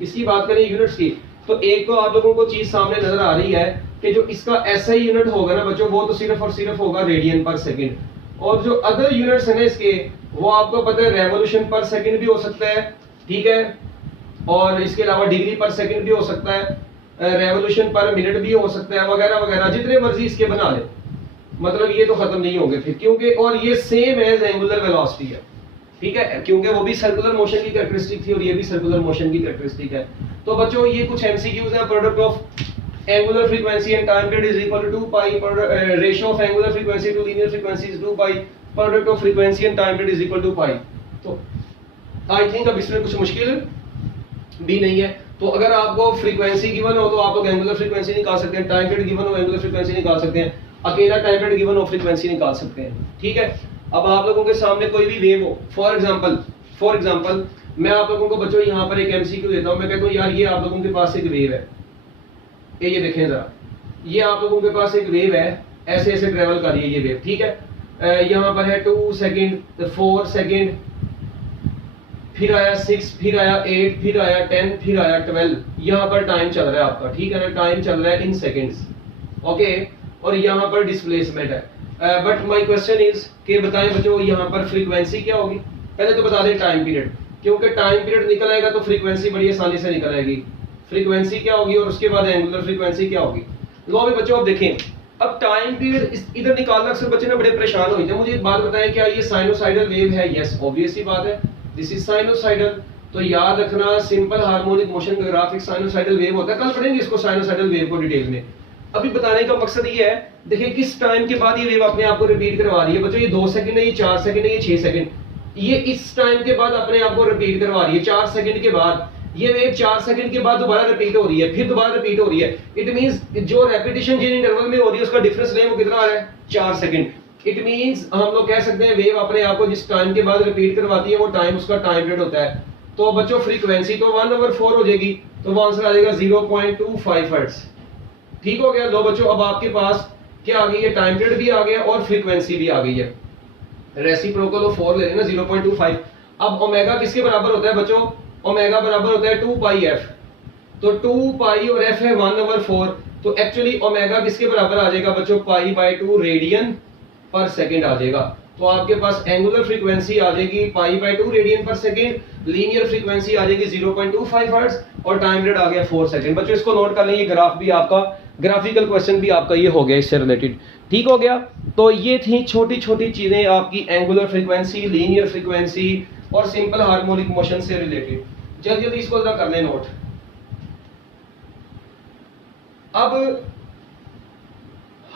इसकी बात करें यूनिट्स की, तो एक तो आप लोगों को चीज सामने नजर आ रही है कि जो इसका एसआई यूनिट होगा ना बच्चों, वो तो सिर्फ और सिर्फ होगा रेडियन पर सेकंड, और जो अदर यूनिट्स है ना इसके, वो आपको पता है रेवोल्यूशन पर सेकंड भी हो सकता है, ठीक है, और इसके अलावा डिग्री पर सेकंड भी हो सकता है, रेवोल्यूशन पर मिनट भी हो सकता है, वगैरह वगैरह, जितने मर्जी इसके बना ले, मतलब ये तो खत्म नहीं होंगे फिर, क्योंकि और ये सेम एज एंगुलर वेलोसिटी है, ठीक है, क्योंकि वो भी सर्कुलर मोशन की कैरेक्टरिस्टिक थी और ये भी सर्कुलर मोशन की कैरेक्टरिस्टिक है। तो बच्चों ये कुछ एमसीक्यूज हैं। Product of angular frequency and time period is equal to 2 pi, ratio of angular frequency to linear frequency is 2 pi, product of frequency and time period is equal to pi. तो I think अब इसमें कुछ मुश्किल भी नहीं है। तो अगर आपको फ्रीक्वेंसी गिवन हो तो आप लोग एंगुलर फ्रीक्वेंसी निकाल सकते हैं, टाइम पीरियड गिवन हो एंगुलर फ्रीक्वेंसी निकाल सकते हैं, अकेला टाइम पीरियड गिवन हो फ्रीक्वेंसी निकाल सकते हैं, ठीक है। अब आप लोगों के सामने कोई भी वेव हो, फॉर एग्जांपल मैं आप लोगों को बच्चों यहाँ पर एक एमसीक्यू देता हूँ, मैं कहता हूँ यार ये आप लोगों के पास एक वेव है, ये देखें जरा, ये आप लोगों के पास एक वेव है, ऐसे ऐसे ट्रेवल कर रही है ये वेव, ठीक है। यहाँ पर है 2 सेकंड, 4 सेकंड, फिर आया 6, फिर आया 8, फिर आया 10, फिर आया 12, यहाँ पर टाइम चल रहा है आपका, ठीक है ना, टाइम चल रहा है इन सेकंड्स, ओके, और यहाँ पर डिस्प्लेसमेंट है। बट माय क्वेश्चन इज कि बताएं बच्चों यहाँ पर फ्रीक्वेंसी क्या होगी, पहले तो बता दें टाइम पीरियड, क्योंकि टाइम पीरियड निकल आएगा तो फ्रीक्वेंसी बड़ी आसानी से निकल आएगी। फ्रीक्वेंसी क्या होगी और उसके बाद एंगुलर फ्रीक्वेंसी क्या होगी। लो अभी बच्चों अब देखें, अब टाइम पीरियड इधर निकालना अक्सर बच्चे ना बड़े परेशान हो जाते हैं। मुझे एक बात बताएं, क्या ये साइनोसाइडल वेव है? यस, ऑब्वियस सी बात है, दिस इज साइनोसाइडल। तो याद रखना सिंपल हार्मोनिक मोशन का ग्राफ एक साइनोसाइडल वेव होता है। कल पढ़ेंगे इसको साइनोसाइडल वेव को डिटेल में। अभी बताने का मकसद ये है, देखिए किस टाइम के बाद ये वेव अपने आप को रिपीट करवा रही है बच्चों। ये 2 सेकंड है, ये 4 सेकंड है, ये 6 सेकंड, ये इस टाइम के बाद अपने आप को रिपीट करवा रही है। 4 सेकंड के बाद ये वेव 4 सेकंड के बाद दोबारा रिपीट हो रही है, फिर दोबारा रिपीट हो रही है। इट मींस जो रेपिटेशन जिन इंटरवल में हो रही है उसका डिफरेंस लें वो कितना आ रहा है? 4 सेकंड। इट मींस हम लोग कह सकते हैं वेव अपने आप को जिस टाइम के बाद रिपीट करवाती है वो टाइम उसका टाइम पीरियड होता है। तो बच्चों फ्रीक्वेंसी तो 1/4 हो जाएगी, तो वो आंसर आ जाएगा 0.25 हर्ट्ज। ठीक हो गया। लो बच्चों अब आपके पास क्या आ गई है? टाइम पीरियड भी आ गया और फ्रीक्वेंसी भी आ गई है। रेसिप्रोकल ऑफ 4 ले लेना 0.25। अब ओमेगा किसके बराबर होता है बच्चों? ओमेगा बराबर होता है 2 पाई एफ। तो 2 पाई और एफ है 1/4, तो एक्चुअली ओमेगा किसके बराबर आ जाएगा बच्चों? पाई/2 रेडियन पर सेकंड आ जाएगा। तो आपके पास एंगुलर फ्रीक्वेंसी आ जाएगी पाई/2 रेडियन पर सेकंड, लीनियर फ्रीक्वेंसी आ जाएगी 0.25 हर्ट्ज और टाइम पीरियड आ गया 4 सेकंड। बच्चों इसको नोट कर लें, ये ग्राफ भी आपका, ग्राफिकल क्वेश्चन भी आपका ये हो गया इससे रिलेटेड। ठीक हो गया। तो ये थी छोटी छोटी चीजें आपकी एंगुलर फ्रीक्वेंसी, लीनियर फ्रीक्वेंसी और सिंपल हार्मोनिक मोशन से रिलेटेड। जल्दी जल्दी इसको जरा कर लें नोट। अब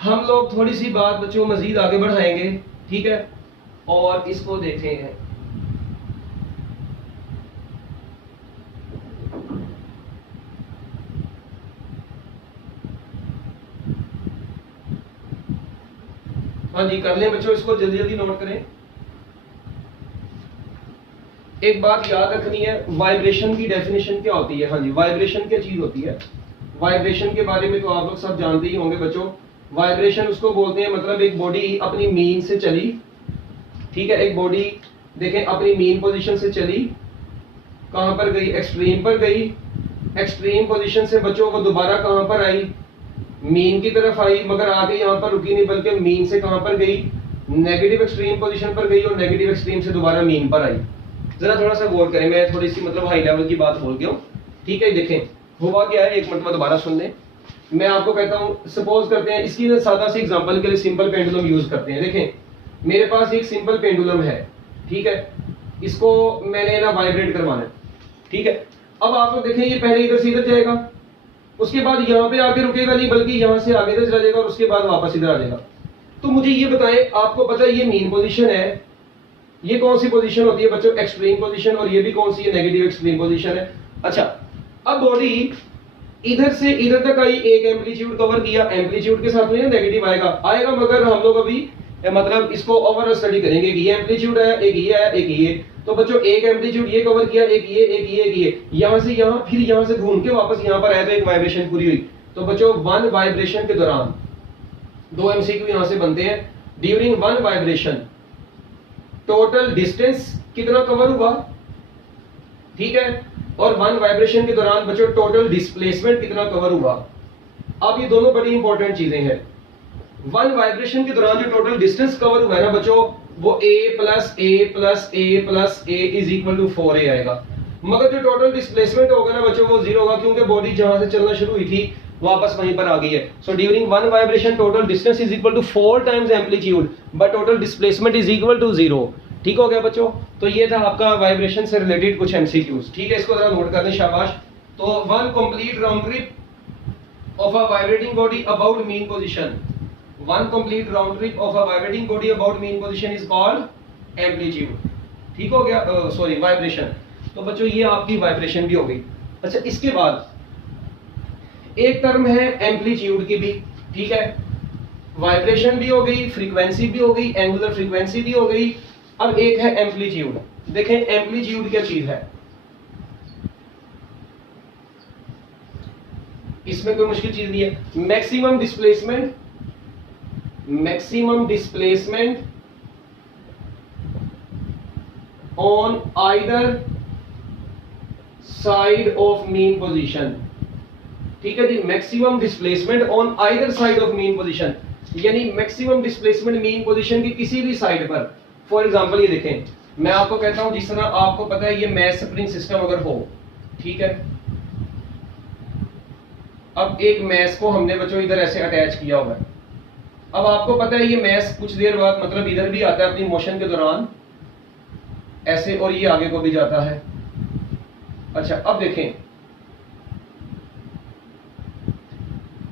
हम लोग थोड़ी सी बात बच्चों मजीद आगे बढ़ाएंगे, ठीक है, और इसको देखें। हाँ जी कर लें बच्चों, इसको जल्दी जल्दी नोट करें। एक बात याद रखनी है, वाइब्रेशन की डेफिनेशन क्या होती है? हाँ जी, वाइब्रेशन क्या चीज होती है? वाइब्रेशन के बारे में तो आप लोग सब जानते ही होंगे बच्चों। वाइब्रेशन उसको बोलते हैं, मतलब एक बॉडी अपनी मीन से चली, ठीक है, एक बॉडी देखें अपनी मीन पोजीशन से चली, कहां पर गई? एक्सट्रीम पर गई। एक्सट्रीम पोजीशन से बच्चों वो दोबारा कहां पर आई? मीन की तरफ आई, मगर आगे यहां पर रुकी नहीं, बल्कि मीन से कहां पर गई? नेगेटिव एक्सट्रीम पोजीशन पर गई और नेगेटिव एक्सट्रीम से दोबारा मीन पर आई। जरा थोड़ा सा गौर करें, मैं थोड़ी सी मतलब हाई लेवल की बात बोल गया हूं, ठीक है। देखें हुआ क्या है, एक मिनट दोबारा सुन लें। मैं आपको कहता हूं, सपोज करते हैं इसकी ना सादा सी एग्जांपल के लिए सिंपल पेंडुलम यूज करते हैं। देखें मेरे पास एक सिंपल पेंडुलम है, ठीक है, इसको मैंने ना वाइब्रेट करवाना है, ठीक है। अब आप लोग देखें ये पहले इधर से इधर जाएगा, उसके बाद यहाँ पे आके रुकेगा नहीं, बल्कि यहाँ से आगे इधर चला जाएगा और उसके बाद वापस इधर आ जाएगा। तो मुझे ये बताएं, आपको पता है ये मीन पोजीशन है, ये कौन सी पोजीशन होती है बच्चों? Extreme position. और ये भी कौन सी है? नेगेटिव एक्सट्रीम पोजीशन है। अच्छा, अब बॉडी इधर से इधर तक आई, एक एम्पलीट्यूड कवर किया, एम्पलीट्यूड के साथ में नेगेटिव आएगा, मगर हम लोग अभी मतलब इसको ओवरऑल स्टडी करेंगे कि ये एम्पलीट्यूड है, एक ये है, एक ये। तो बच्चों एक एम्पलीट्यूड ये कवर किया, एक ये, एक ये, एक ये, यहां से यहां, फिर यहां से घूम के वापस यहां पर आया तो एक वाइब्रेशन पूरी हुई। तो बच्चों वन वाइब्रेशन के दौरान 2 एमसीक्यू यहां से बनते हैं। During one vibration total distance कितना कवर हुआ, ठीक है, और वन वाइब्रेशन के दौरान बच्चों टोटल डिस्प्लेसमेंट कितना कवर हुआ। अब ये दोनों बड़ी इंपॉर्टेंट चीजें हैं। वन वाइब्रेशन के दौरान जो टोटल डिस्टेंस कवर हुआ है ना बच्चों, वो a plus a plus a plus a is equal to 4a आएगा। मगर जो टोटल डिस्प्लेसमेंट होगा ना बच्चों वो 0 होगा, क्योंकि बॉडी जहां से चलना शुरू हुई थी वापस वहीं पर आ गई है। So during one vibration total distance is equal to 4 times amplitude but total displacement is equal to 0। ठीक हो गया बच्चों। तो ये था आपका वाइब्रेशन से रिलेटेड कुछ एमसीक्यूज। ठीक है, इसको जरा नोट कर लें, शाबाश। तो one complete round trip of a vibrating body about mean position, one complete round trip of a vibrating body about mean position is called amplitude. ठीक हो गया, सॉरी वाइब्रेशन। तो बच्चों ये आपकी वाइब्रेशन भी हो गई। अच्छा, इसके बाद एक टर्म है एम्पलीट्यूड की भी। ठीक है, वाइब्रेशन भी हो गई, फ्रीक्वेंसी भी हो गई, एंगुलर फ्रीक्वेंसी भी हो गई। अब एक है एम्पलीट्यूड। देखें एम्पलीट्यूड क्या चीज है, इसमें कोई मुश्किल चीज नहीं है। Maximum displacement, maximum displacement on either side of mean position. ठीक है जी, maximum displacement on either side of mean position, यानी मैक्सिमम डिस्प्लेसमेंट मीन पोजीशन की किसी भी साइड पर। फॉर एग्जांपल ये देखें, मैं आपको कहता हूं जिस तरह आपको पता है ये मैस स्प्रिंग सिस्टम अगर हो, ठीक है, अब एक मैस को हमने बच्चों इधर ऐसे अटैच किया हुआ है। अब आपको पता है ये मैस कुछ देर बाद मतलब इधर भी आता है अपनी मोशन के दौरान ऐसे, और ये आगे को भी जाता है। अच्छा, अब देखें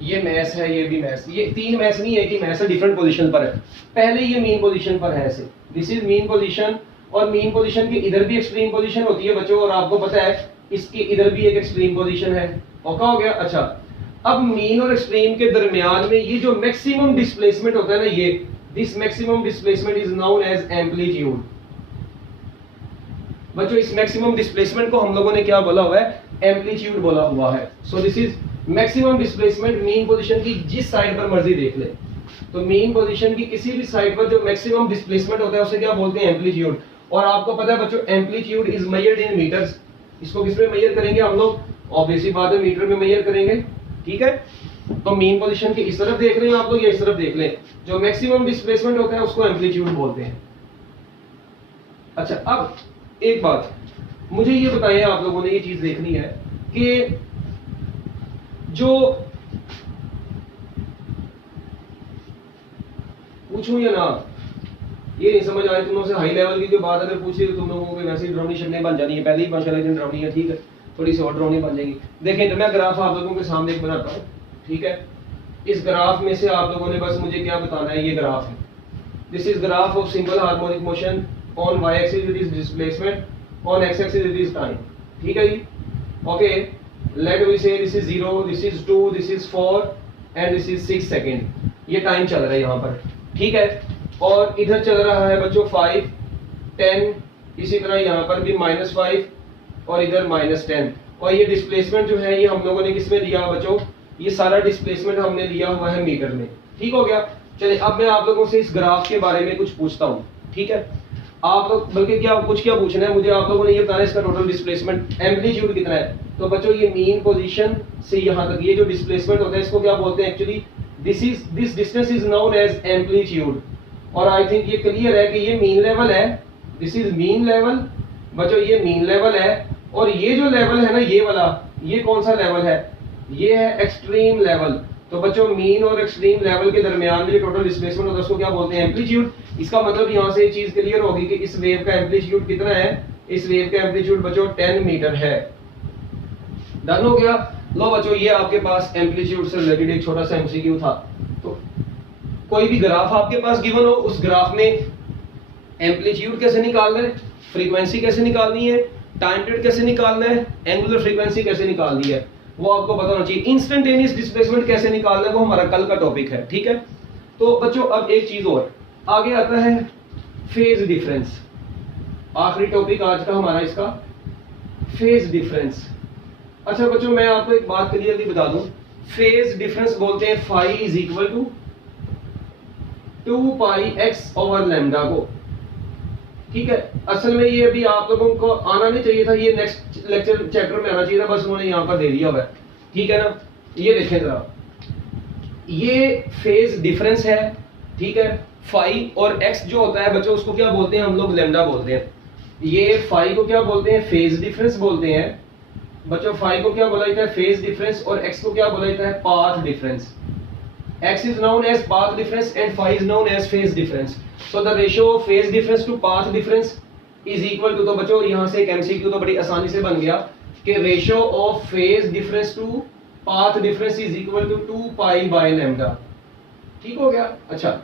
ये मैस है, ये भी मैस, ये तीन मैस नहीं है कि मैस है, डिफरेंट पोजीशन पर है। पहले ये मेन पोजीशन पर है ऐसे, दिस इज मेन पोजीशन, और मेन पोजीशन की इधर भी एक्सट्रीम पोजीशन होती है बच्चों, और आपको पता है इसकी इधर भी एक एक्सट्रीम पोजीशन है। ओके हो गया। अच्छा, अब मीन और एक्सट्रीम के दरमियान में ये जो मैक्सिमम डिस्प्लेसमेंट होता है ना, ये this maximum displacement is known as amplitude. बच्चों इस मैक्सिमम डिस्प्लेसमेंट को हम लोगों ने क्या बोला हुआ है, एम्पलीट्यूड बोला हुआ है। सो this is maximum displacement mean position की जिस साइड पर मर्जी देख ले, तो मीन पोजीशन की किसी भी साइड पर जो मैक्सिमम डिस्प्लेसमेंट होता है उसे क्या बोलते हैं, एम्पलीट्यूड। और आपको पता है बच्चों amplitude is measured in metres. इसको किस में मेजर करेंगे हम लोग, ऑब्वियसली बात है मीटर में मेजर करेंगे। ठीक है, तो मीन पोजीशन की इस तरफ देख रहे हैं आप लोग या इस तरफ देख लें, जो मैक्सिमम डिस्प्लेसमेंट होता है उसको एम्पलीट्यूड बोलते हैं। अच्छा, अब एक बात मुझे ये बताइए, आप लोगों ने ये चीज देखनी है कि जो पूछूं या ना, ये नहीं समझ आए तुम लोगों से, हाई लेवल की कोई बात अगर पूछी तो तुम लोगों को वैसे ही ड्राउनी शक्लें बन जानी है, पहले ही माशाल्लाह ड्राउनी है, ठीक है, थोड़ी सी और ड्राउनी बन जाएगी। देखें तो मैं ग्राफ आप लोगों के सामने एक बनाता हूँ, ठीक है, इस ग्राफ में से आप लोगों ने बस मुझे क्या बताना है, ये ग्राफ है, this is graph of simple harmonic motion, on y axis it is displacement, on x axis it is time. ठीक है जी, ओके, लेट वी से this is 0, this is 2, this is 4 and this is 6 second. ये time चल रहा है यहाँ पर, ठीक है, और इधर चल रहा है बच्चों 5, 10, इसी तरह यहाँ पर भी -5 और इधर -10। और ये डिस्प्लेसमेंट जो है ये हम लोगों ने किसमें लिया बच्चों, ये सारा डिस्प्लेसमेंट हमने लिया हुआ है मीटर में। ठीक हो गया। चलिए अब मैं आप लोगों से इस ग्राफ के बारे में कुछ पूछता हूँ, ठीक है, आप लोग बल्कि क्या पूछना है मुझे, आप लोगों ने ये बताना है इसका टोटल डिस्प्लेसमेंट एम्पलीट्यूड कितना है। तो बच्चों ये मीन पोजीशन से यहाँ तक ये जो डिस्प्लेसमेंट होता है इसको क्या बोलते हैं, actually this distance is known as amplitude. और आई थिंक ये क्लियर है कि ये मीन लेवल है, दिस इज मीन लेवल बच्चों, ये मीन लेवल है, और ये जो लेवल है ना ये वाला, ये कौन सा लेवल है, ये है एक्सट्रीम लेवल। तो बच्चों मीन और एक्सट्रीम लेवल के दरमियान में जो टोटल डिस्प्लेसमेंट होता है उसको क्या बोलते हैं, एम्पलीट्यूड। इसका मतलब यहाँ से ये चीज क्लियर होगी कि इस वेव का एम्पलीट्यूड कितना है, इस वेव का एम्पलीट्यूड बच्चों 10 मीटर है। डन हो गया। लो बच्चों ये आपके पास एम्पलीट्यूड से रिलेटेड एक छोटा सा एमसीक्यू था। तो कोई भी ग्राफ आपके पास गिवन हो, उस ग्राफ में एम्पलीट्यूड कैसे निकालना है, फ्रीक्वेंसी कैसे निकालनी है, टाइम पीरियड कैसे निकालना है, एंगुलर फ्रीक्वेंसी कैसे निकालनी है, वो आपको पता होना चाहिए। इंस्टेंटेनियस डिस्प्लेसमेंट कैसे निकालना है वो हमारा कल का टॉपिक है, ठीक है। तो बच्चों अब एक चीज और आगे आता है, फेज डिफरेंस। आखिरी टॉपिक आज का हमारा इसका फेज डिफरेंस। अच्छा बच्चों मैं आपको एक बात क्लियरली बता दूं, फेज डिफरेंस बोलते हैं phi is equal to 2 pi x over lambda को। ठीक है, असल में ये अभी आप लोगों को आना नहीं चाहिए था, ये नेक्स्ट लेक्चर चैप्टर में आना चाहिए था, बस उन्होंने यहाँ पर दे दिया हुआ है। ठीक है ना, ये देखें जरा, ये फेज डिफरेंस है। ठीक है, फाई और एक्स जो होता है बच्चों उसको क्या बोलते हैं हम लोग, लैम्डा बोलते हैं। ये फाई को क्या बोलते हैं, फेज डिफरेंस बोलते हैं बच्चों। फाई को क्या बोला जाता है, फेज डिफरेंस, और एक्स को क्या बोला जाता है, path difference. x is known as path difference and phi is known as phase difference. So the ratio of phase difference to path difference is equal to, तो बच्चों यहाँ से एक MCQ तो बड़ी आसानी से बन गया कि ratio of phase difference to path difference is equal to 2 pi by lambda। ठीक हो गया। अच्छा,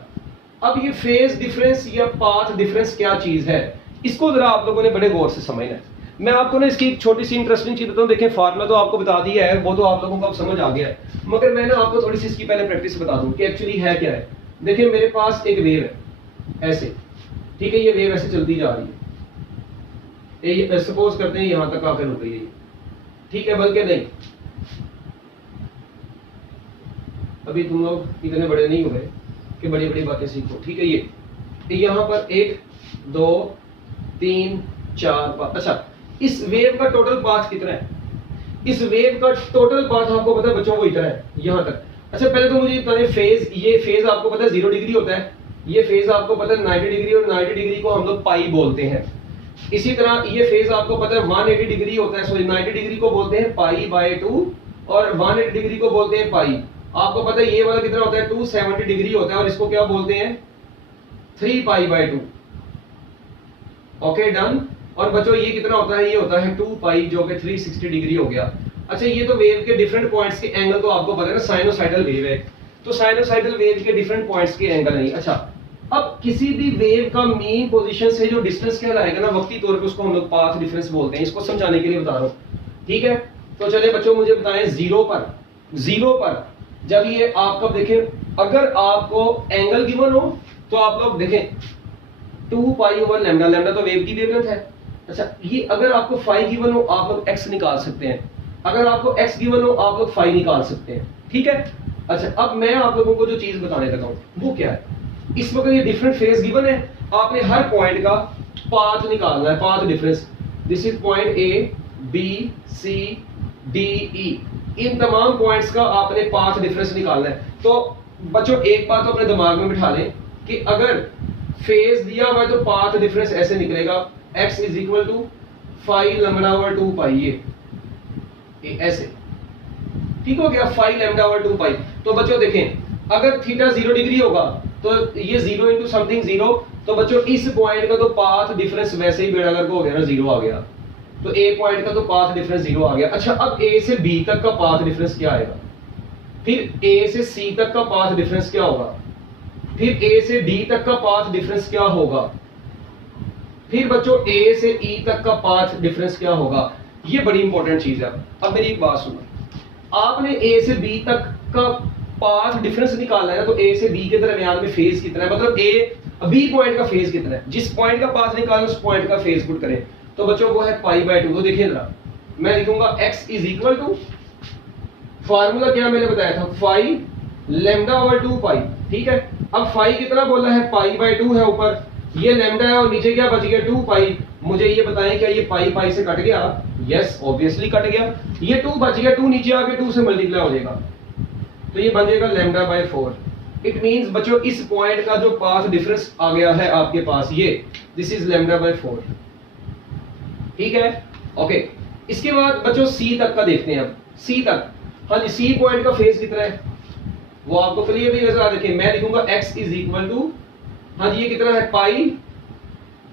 अब ये phase difference या path difference क्या चीज है, इसको जरा आप लोगों ने बड़े गौर से समझना है। मैं आपको ना इसकी एक छोटी सी इंटरेस्टिंग चीज बताऊं। देखें, फार्मूला तो आपको बता दिया है, वो तो आप लोगों को अब समझ आ गया है, मगर मैं ना आपको थोड़ी सी इसकी पहले प्रैक्टिस बता दूं कि एक्चुअली है क्या है। देखिए, मेरे पास एक वेव है ऐसे, ठीक है, ये वेव ऐसे चलती जा रही है, ये सपोज करते हैं यहां तक आकर रुक गई है, ठीक है, बल्कि नहीं, अभी तुम लोग इतने बड़े नहीं हुए कि बड़ी बड़ी बातें सीखो। ठीक है, ये यहां पर 1 2 3 4 5। अच्छा, इस वेव का टोटल पाथ कितना है, इस वेव का टोटल पाथ आपको पता है बच्चों, वो इतना है यहां तक। अच्छा, पहले तो मुझे बताइए फेज, ये फेज आपको पता है 0 डिग्री होता है, ये फेज आपको पता है 90 डिग्री, और 90 डिग्री को हम लोग पाई बोलते हैं। इसी तरह ये फेज आपको पता है 180 डिग्री होता है, सॉरी 90 डिग्री को बोलते हैं पाई बाय 2, और 180 डिग्री को बोलते हैं पाई। आपको पता है ये वाला कितना होता है, 270 डिग्री होता है, और इसको क्या बोलते हैं, 3 पाई बाय 2। Okay, done. और बच्चों ये कितना होता है, ये होता है 2 पाई, जो कि 360 डिग्री हो गया। अच्छा, ये तो वेव के डिफरेंट पॉइंट्स के एंगल तो आपको पता है ना, साइनोसाइडल वेव है, तो साइनोसाइडल वेव के डिफरेंट पॉइंट्स के एंगल नहीं। अच्छा, अब किसी भी वेव का मीन पोजीशन से जो डिस्टेंस कहलाएगा ना, वक्ती तौर पे उसको हम लोग पाथ डिफरेंस बोलते हैं। इसको समझाने के लिए बता रहा हूं। ठीक है, तो चले बच्चों मुझे बताएं, जीरो पर जब ये आप कब देखें, अगर आपको एंगल गिवन हो तो आप लोग देखें 2 पाई ओवर लैम्डा, लैम्डा तो वेव की वेवलेंथ है। अच्छा, ये अगर आपको फाई गिवन हो आप लोग x निकाल सकते हैं, अगर आपको x गिवन हो आप लोग फाई निकाल सकते हैं। ठीक है। अच्छा, अब मैं आप लोगों को जो चीज बताने लगा हूं वो क्या है, इस वक्त ये डिफरेंट फेज गिवन है, आपने हर पॉइंट का पाथ निकालना है, path difference. This is point A B C D E, इन तमाम पॉइंट्स का आपने पाथ डिफरेंस निकालना है। तो बच्चों एक बात तो अपने दिमाग में बिठा लें कि अगर फेज दिया हुआ है तो पाथ डिफरेंस ऐसे निकलेगा, x is equal to phi lambda over 2 pi, ये ऐसे। ठीक हो गया, फाई लैम्डा ओवर 2 पाई। तो बच्चों देखें, अगर थीटा 0 डिग्री होगा तो ये 0 इंटू समथिंग 0, तो बच्चों इस पॉइंट का तो पाथ डिफरेंस वैसे ही बेड़ा गर्क हो गया ना, 0 आ गया, तो ए पॉइंट का तो पाथ डिफरेंस 0 आ गया। अच्छा, अब ए से बी तक का पाथ डिफरेंस क्या आएगा, फिर ए से सी तक का पाथ डिफरेंस क्या होगा, फिर ए से डी तक का पाथ डिफरेंस क्या होगा, फिर बच्चों ए से ई तक का पाथ डिफरेंस क्या होगा। ये बड़ी इंपॉर्टेंट चीज है। अब मेरी एक बात सुनो, आपने ए से बी तक का पाथ डिफरेंस निकालना है, तो ए से बी के दरमियान में फेज कितना है, मतलब ए बी पॉइंट का फेज कितना है, जिस पॉइंट का पाथ निकालना उस पॉइंट का फेज पुट करें, तो बच्चों वो है पाई बाय 2। तो देखिए जरा, मैं लिखूंगा x is equal to, formula क्या मैंने बताया था, फाई लैम्डा ओवर 2 पाई। ठीक है, अब फाई कितना बोला है, पाई बाय 2 है, ऊपर ये लैम्डा है और नीचे क्या बच गया, 2 पाई। मुझे ये बताएं क्या ये पाई पाई से कट गया, यस ऑब्वियसली कट गया, ये 2 बच गया, 2 नीचे आके 2 से मल्टीप्लाई हो जाएगा, तो ये बन जाएगा लैम्डा बाय 4। इट मींस बच्चों इस पॉइंट का जो पाथ डिफरेंस आ गया है आपके पास, ये दिस इज लैम्डा बाय 4। ठीक है, ओके। इसके बाद बच्चों सी तक का देखते हैं। अब सी तक, हाँ जी, सी पॉइंट का फेज कितना है वो आपको क्लियरली नजर आ, देखिए मैं लिखूंगा x इज इक्वल टू, हाँ जी, ये कितना है, पाई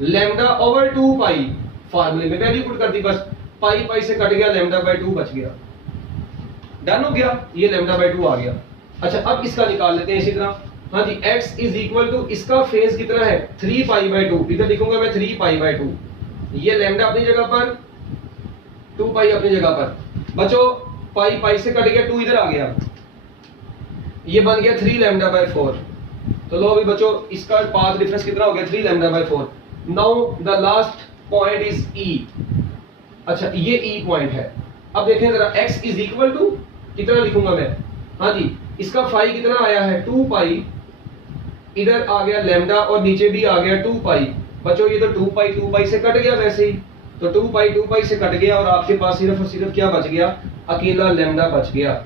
लैम्डा ओवर 2 पाई, फार्मूले में वैल्यू पुट कर दी, बस पाई पाई से कट गया, लैम्डा बाय 2 बच गया, डन हो गया, ये लैम्डा बाय 2 आ गया। अच्छा, अब इसका निकाल लेते हैं इसी तरह, हाँ जी, x इज इक्वल टू, इसका फेज कितना है, 3 पाई बाय 2, इधर लिखूंगा मैं 3 पाई बाय 2, ये लैम्डा अपनी जगह पर, 2 पाई अपनी जगह पर। बच्चों पाई पाई से कट गया, 2 इधर आ गया, ये बन गया 3 लैम्डा बाय 4। तो लो अभी बच्चों इसका पाथ डिफरेंस कितना हो गया, 3 lambda by 4। Now the last point is E। अच्छा, ये E पॉइंट है। अब देखें जरा, x इज इक्वल टू कितना लिखूंगा मैं, हाँ जी, इसका फाई कितना आया है, 2 पाई, इधर आ गया लैम्डा और नीचे भी आ गया 2 पाई, बच्चों ये तो 2 पाई से कट गया वैसे ही, तो 2 पाई से कट गया और आपके पास सिर्फ और सिर्फ क्या बच गया, अकेला लैम्डा बच गया।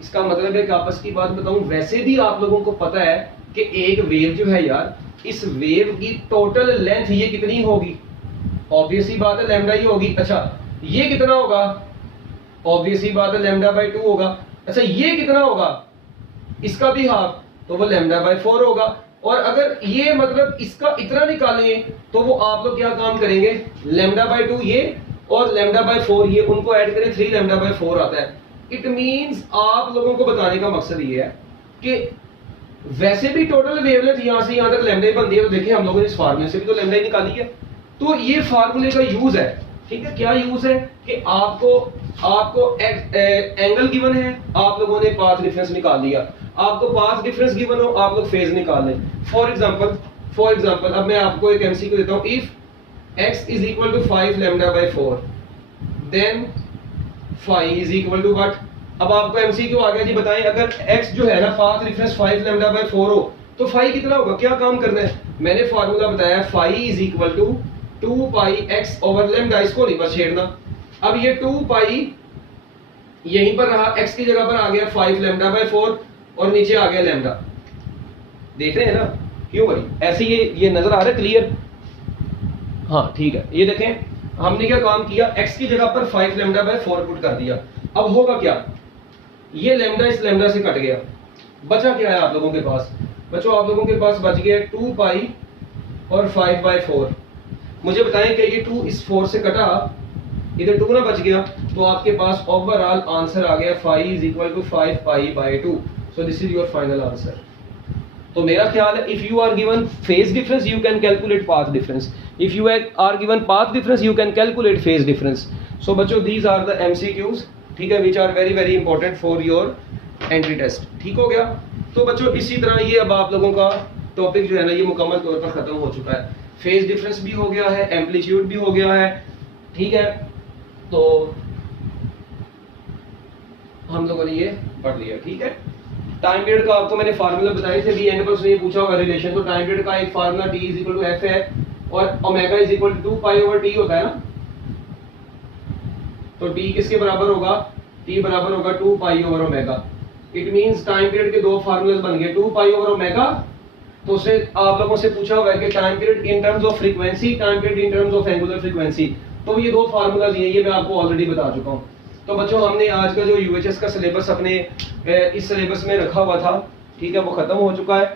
इसका मतलब है कि आपस की बात बताऊं, वैसे भी आप लोगों को पता है कि एक वेव जो है यार, इस वेव की टोटल लेंथ ये कितनी होगी, ऑब्वियस ही बात है लैम्डा ही होगी। अच्छा ये कितना होगा, ऑब्वियस ही बात है लैम्डा बाई 2 होगा। अच्छा ये कितना होगा, इसका भी हाफ, तो वो लैम्डा बाई 4 होगा। और अगर ये मतलब इसका इतना निकालें तो वो आप लोग क्या काम करेंगे, लैम्डा बाई 2 ये और लैम्डा बाई 4 ये, उनको ऐड करें 3 लैम्डा बाई 4 आता है। इट मींस आप लोगों को बताने का मकसद ये है कि वैसे भी टोटल वेवलेंथ यहां से यहां तक लैम्डा बनती है, तो देखिए हम लोगों ने इस फार्मूले से भी तो लैम्डा ही निकाली है। तो ये फार्मूले का यूज है, ठीक है। क्या यूज है कि आपको एंगल गिवन है, आप लोगों ने पाथ डिफरेंस निकाल दिया, आपको पाथ डिफरेंस गिवन हो, आप लोग फेज निकाल लें। फॉर एग्जांपल अब मैं आपको एक एमसीक्यू देता हूं, if x is equal to 5 lambda by 4 then phi is equal to what. अब आपको एमसीक्यू आ गया जी, बताएं अगर x जो है ना पाथ डिफरेंस 5 लैम्डा बाय 4 हो तो phi कितना होगा, क्या काम करना है, मैंने फार्मूला बताया phi is equal to 2 pi x over lambda, इसको नहीं बस छेड़ना। अब ये 2 पाई यहीं पर रहा, x की जगह पर आ गया 5 लैम्डा बाय 4 और नीचे आ गया लैम्डा। देख रहे हैं ना क्यों भाई, ऐसे ये नजर आ रहा है क्लियर, हाँ ठीक है। ये देखें हमने क्या काम किया, x की जगह पर 5 लैम्डा बाय 4 पुट कर दिया। अब होगा क्या, ये लैम्डा इस लैम्डा से कट गया, बचा क्या है आप लोगों के पास, बच्चों आप लोगों के पास बच गया 2 पाई और 5 बाय 4। मुझे बताएं कि ये 2 इस 4 से कटा, इधर 2 ना बच गया, तो आपके पास ओवरऑल आंसर आ गया phi is equal to 5 pi by 2। So this is your final answer. तो मेरा ख्याल है if you are given phase difference you can calculate path difference, if you are given path difference you can calculate phase difference. So बच्चों these are the MCQs, ठीक है, which are very very important for your entry test. ठीक हो गया। तो बच्चों इसी तरह ये अब आप लोगों का टॉपिक जो है ना ये मुकम्मल तौर पर खत्म हो चुका है। फेज डिफरेंस भी हो गया है, एम्पलीट्यूड भी हो गया है, ठीक है। तो हम लोगों ने ये पढ़ लिया, ठीक है। टाइम पीरियड का आपको मैंने फार्मूला बताए थे, एंड पर ये पूछा होगा रिलेशन, तो टाइम पीरियड का एक formula t is equal to f है और omega is equal to 2 pi over t होता है ना। तो t किसके बराबर होगा, t बराबर होगा 2 pi over omega. It means time period के दो फार्मूले बन गए, 2 पाई ओवर ओमेगा। तो उससे आप लोगों से पूछा हुआ है कि time period in terms of frequency, time period in terms of angular frequency. तो ये दो फार्मूलाज हैं, ये मैं आपको ऑलरेडी बता चुका हूँ। तो बच्चों हमने आज का जो यूएचएस का सिलेबस अपने इस सिलेबस में रखा हुआ था, ठीक है, वो खत्म हो चुका है।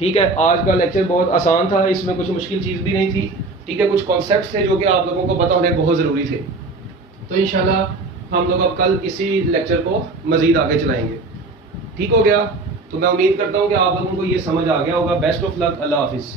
ठीक है, आज का लेक्चर बहुत आसान था, इसमें कुछ मुश्किल चीज़ भी नहीं थी, ठीक है। कुछ कॉन्सेप्ट्स थे जो कि आप लोगों को पता होने बहुत ज़रूरी थे। तो इंशाल्लाह हम लोग अब कल इसी लेक्चर को मज़ीद आगे चलाएंगे। ठीक हो गया। तो मैं उम्मीद करता हूँ कि आप लोगों को ये समझ आ गया होगा। बेस्ट ऑफ लक, अल्लाह हाफिज़।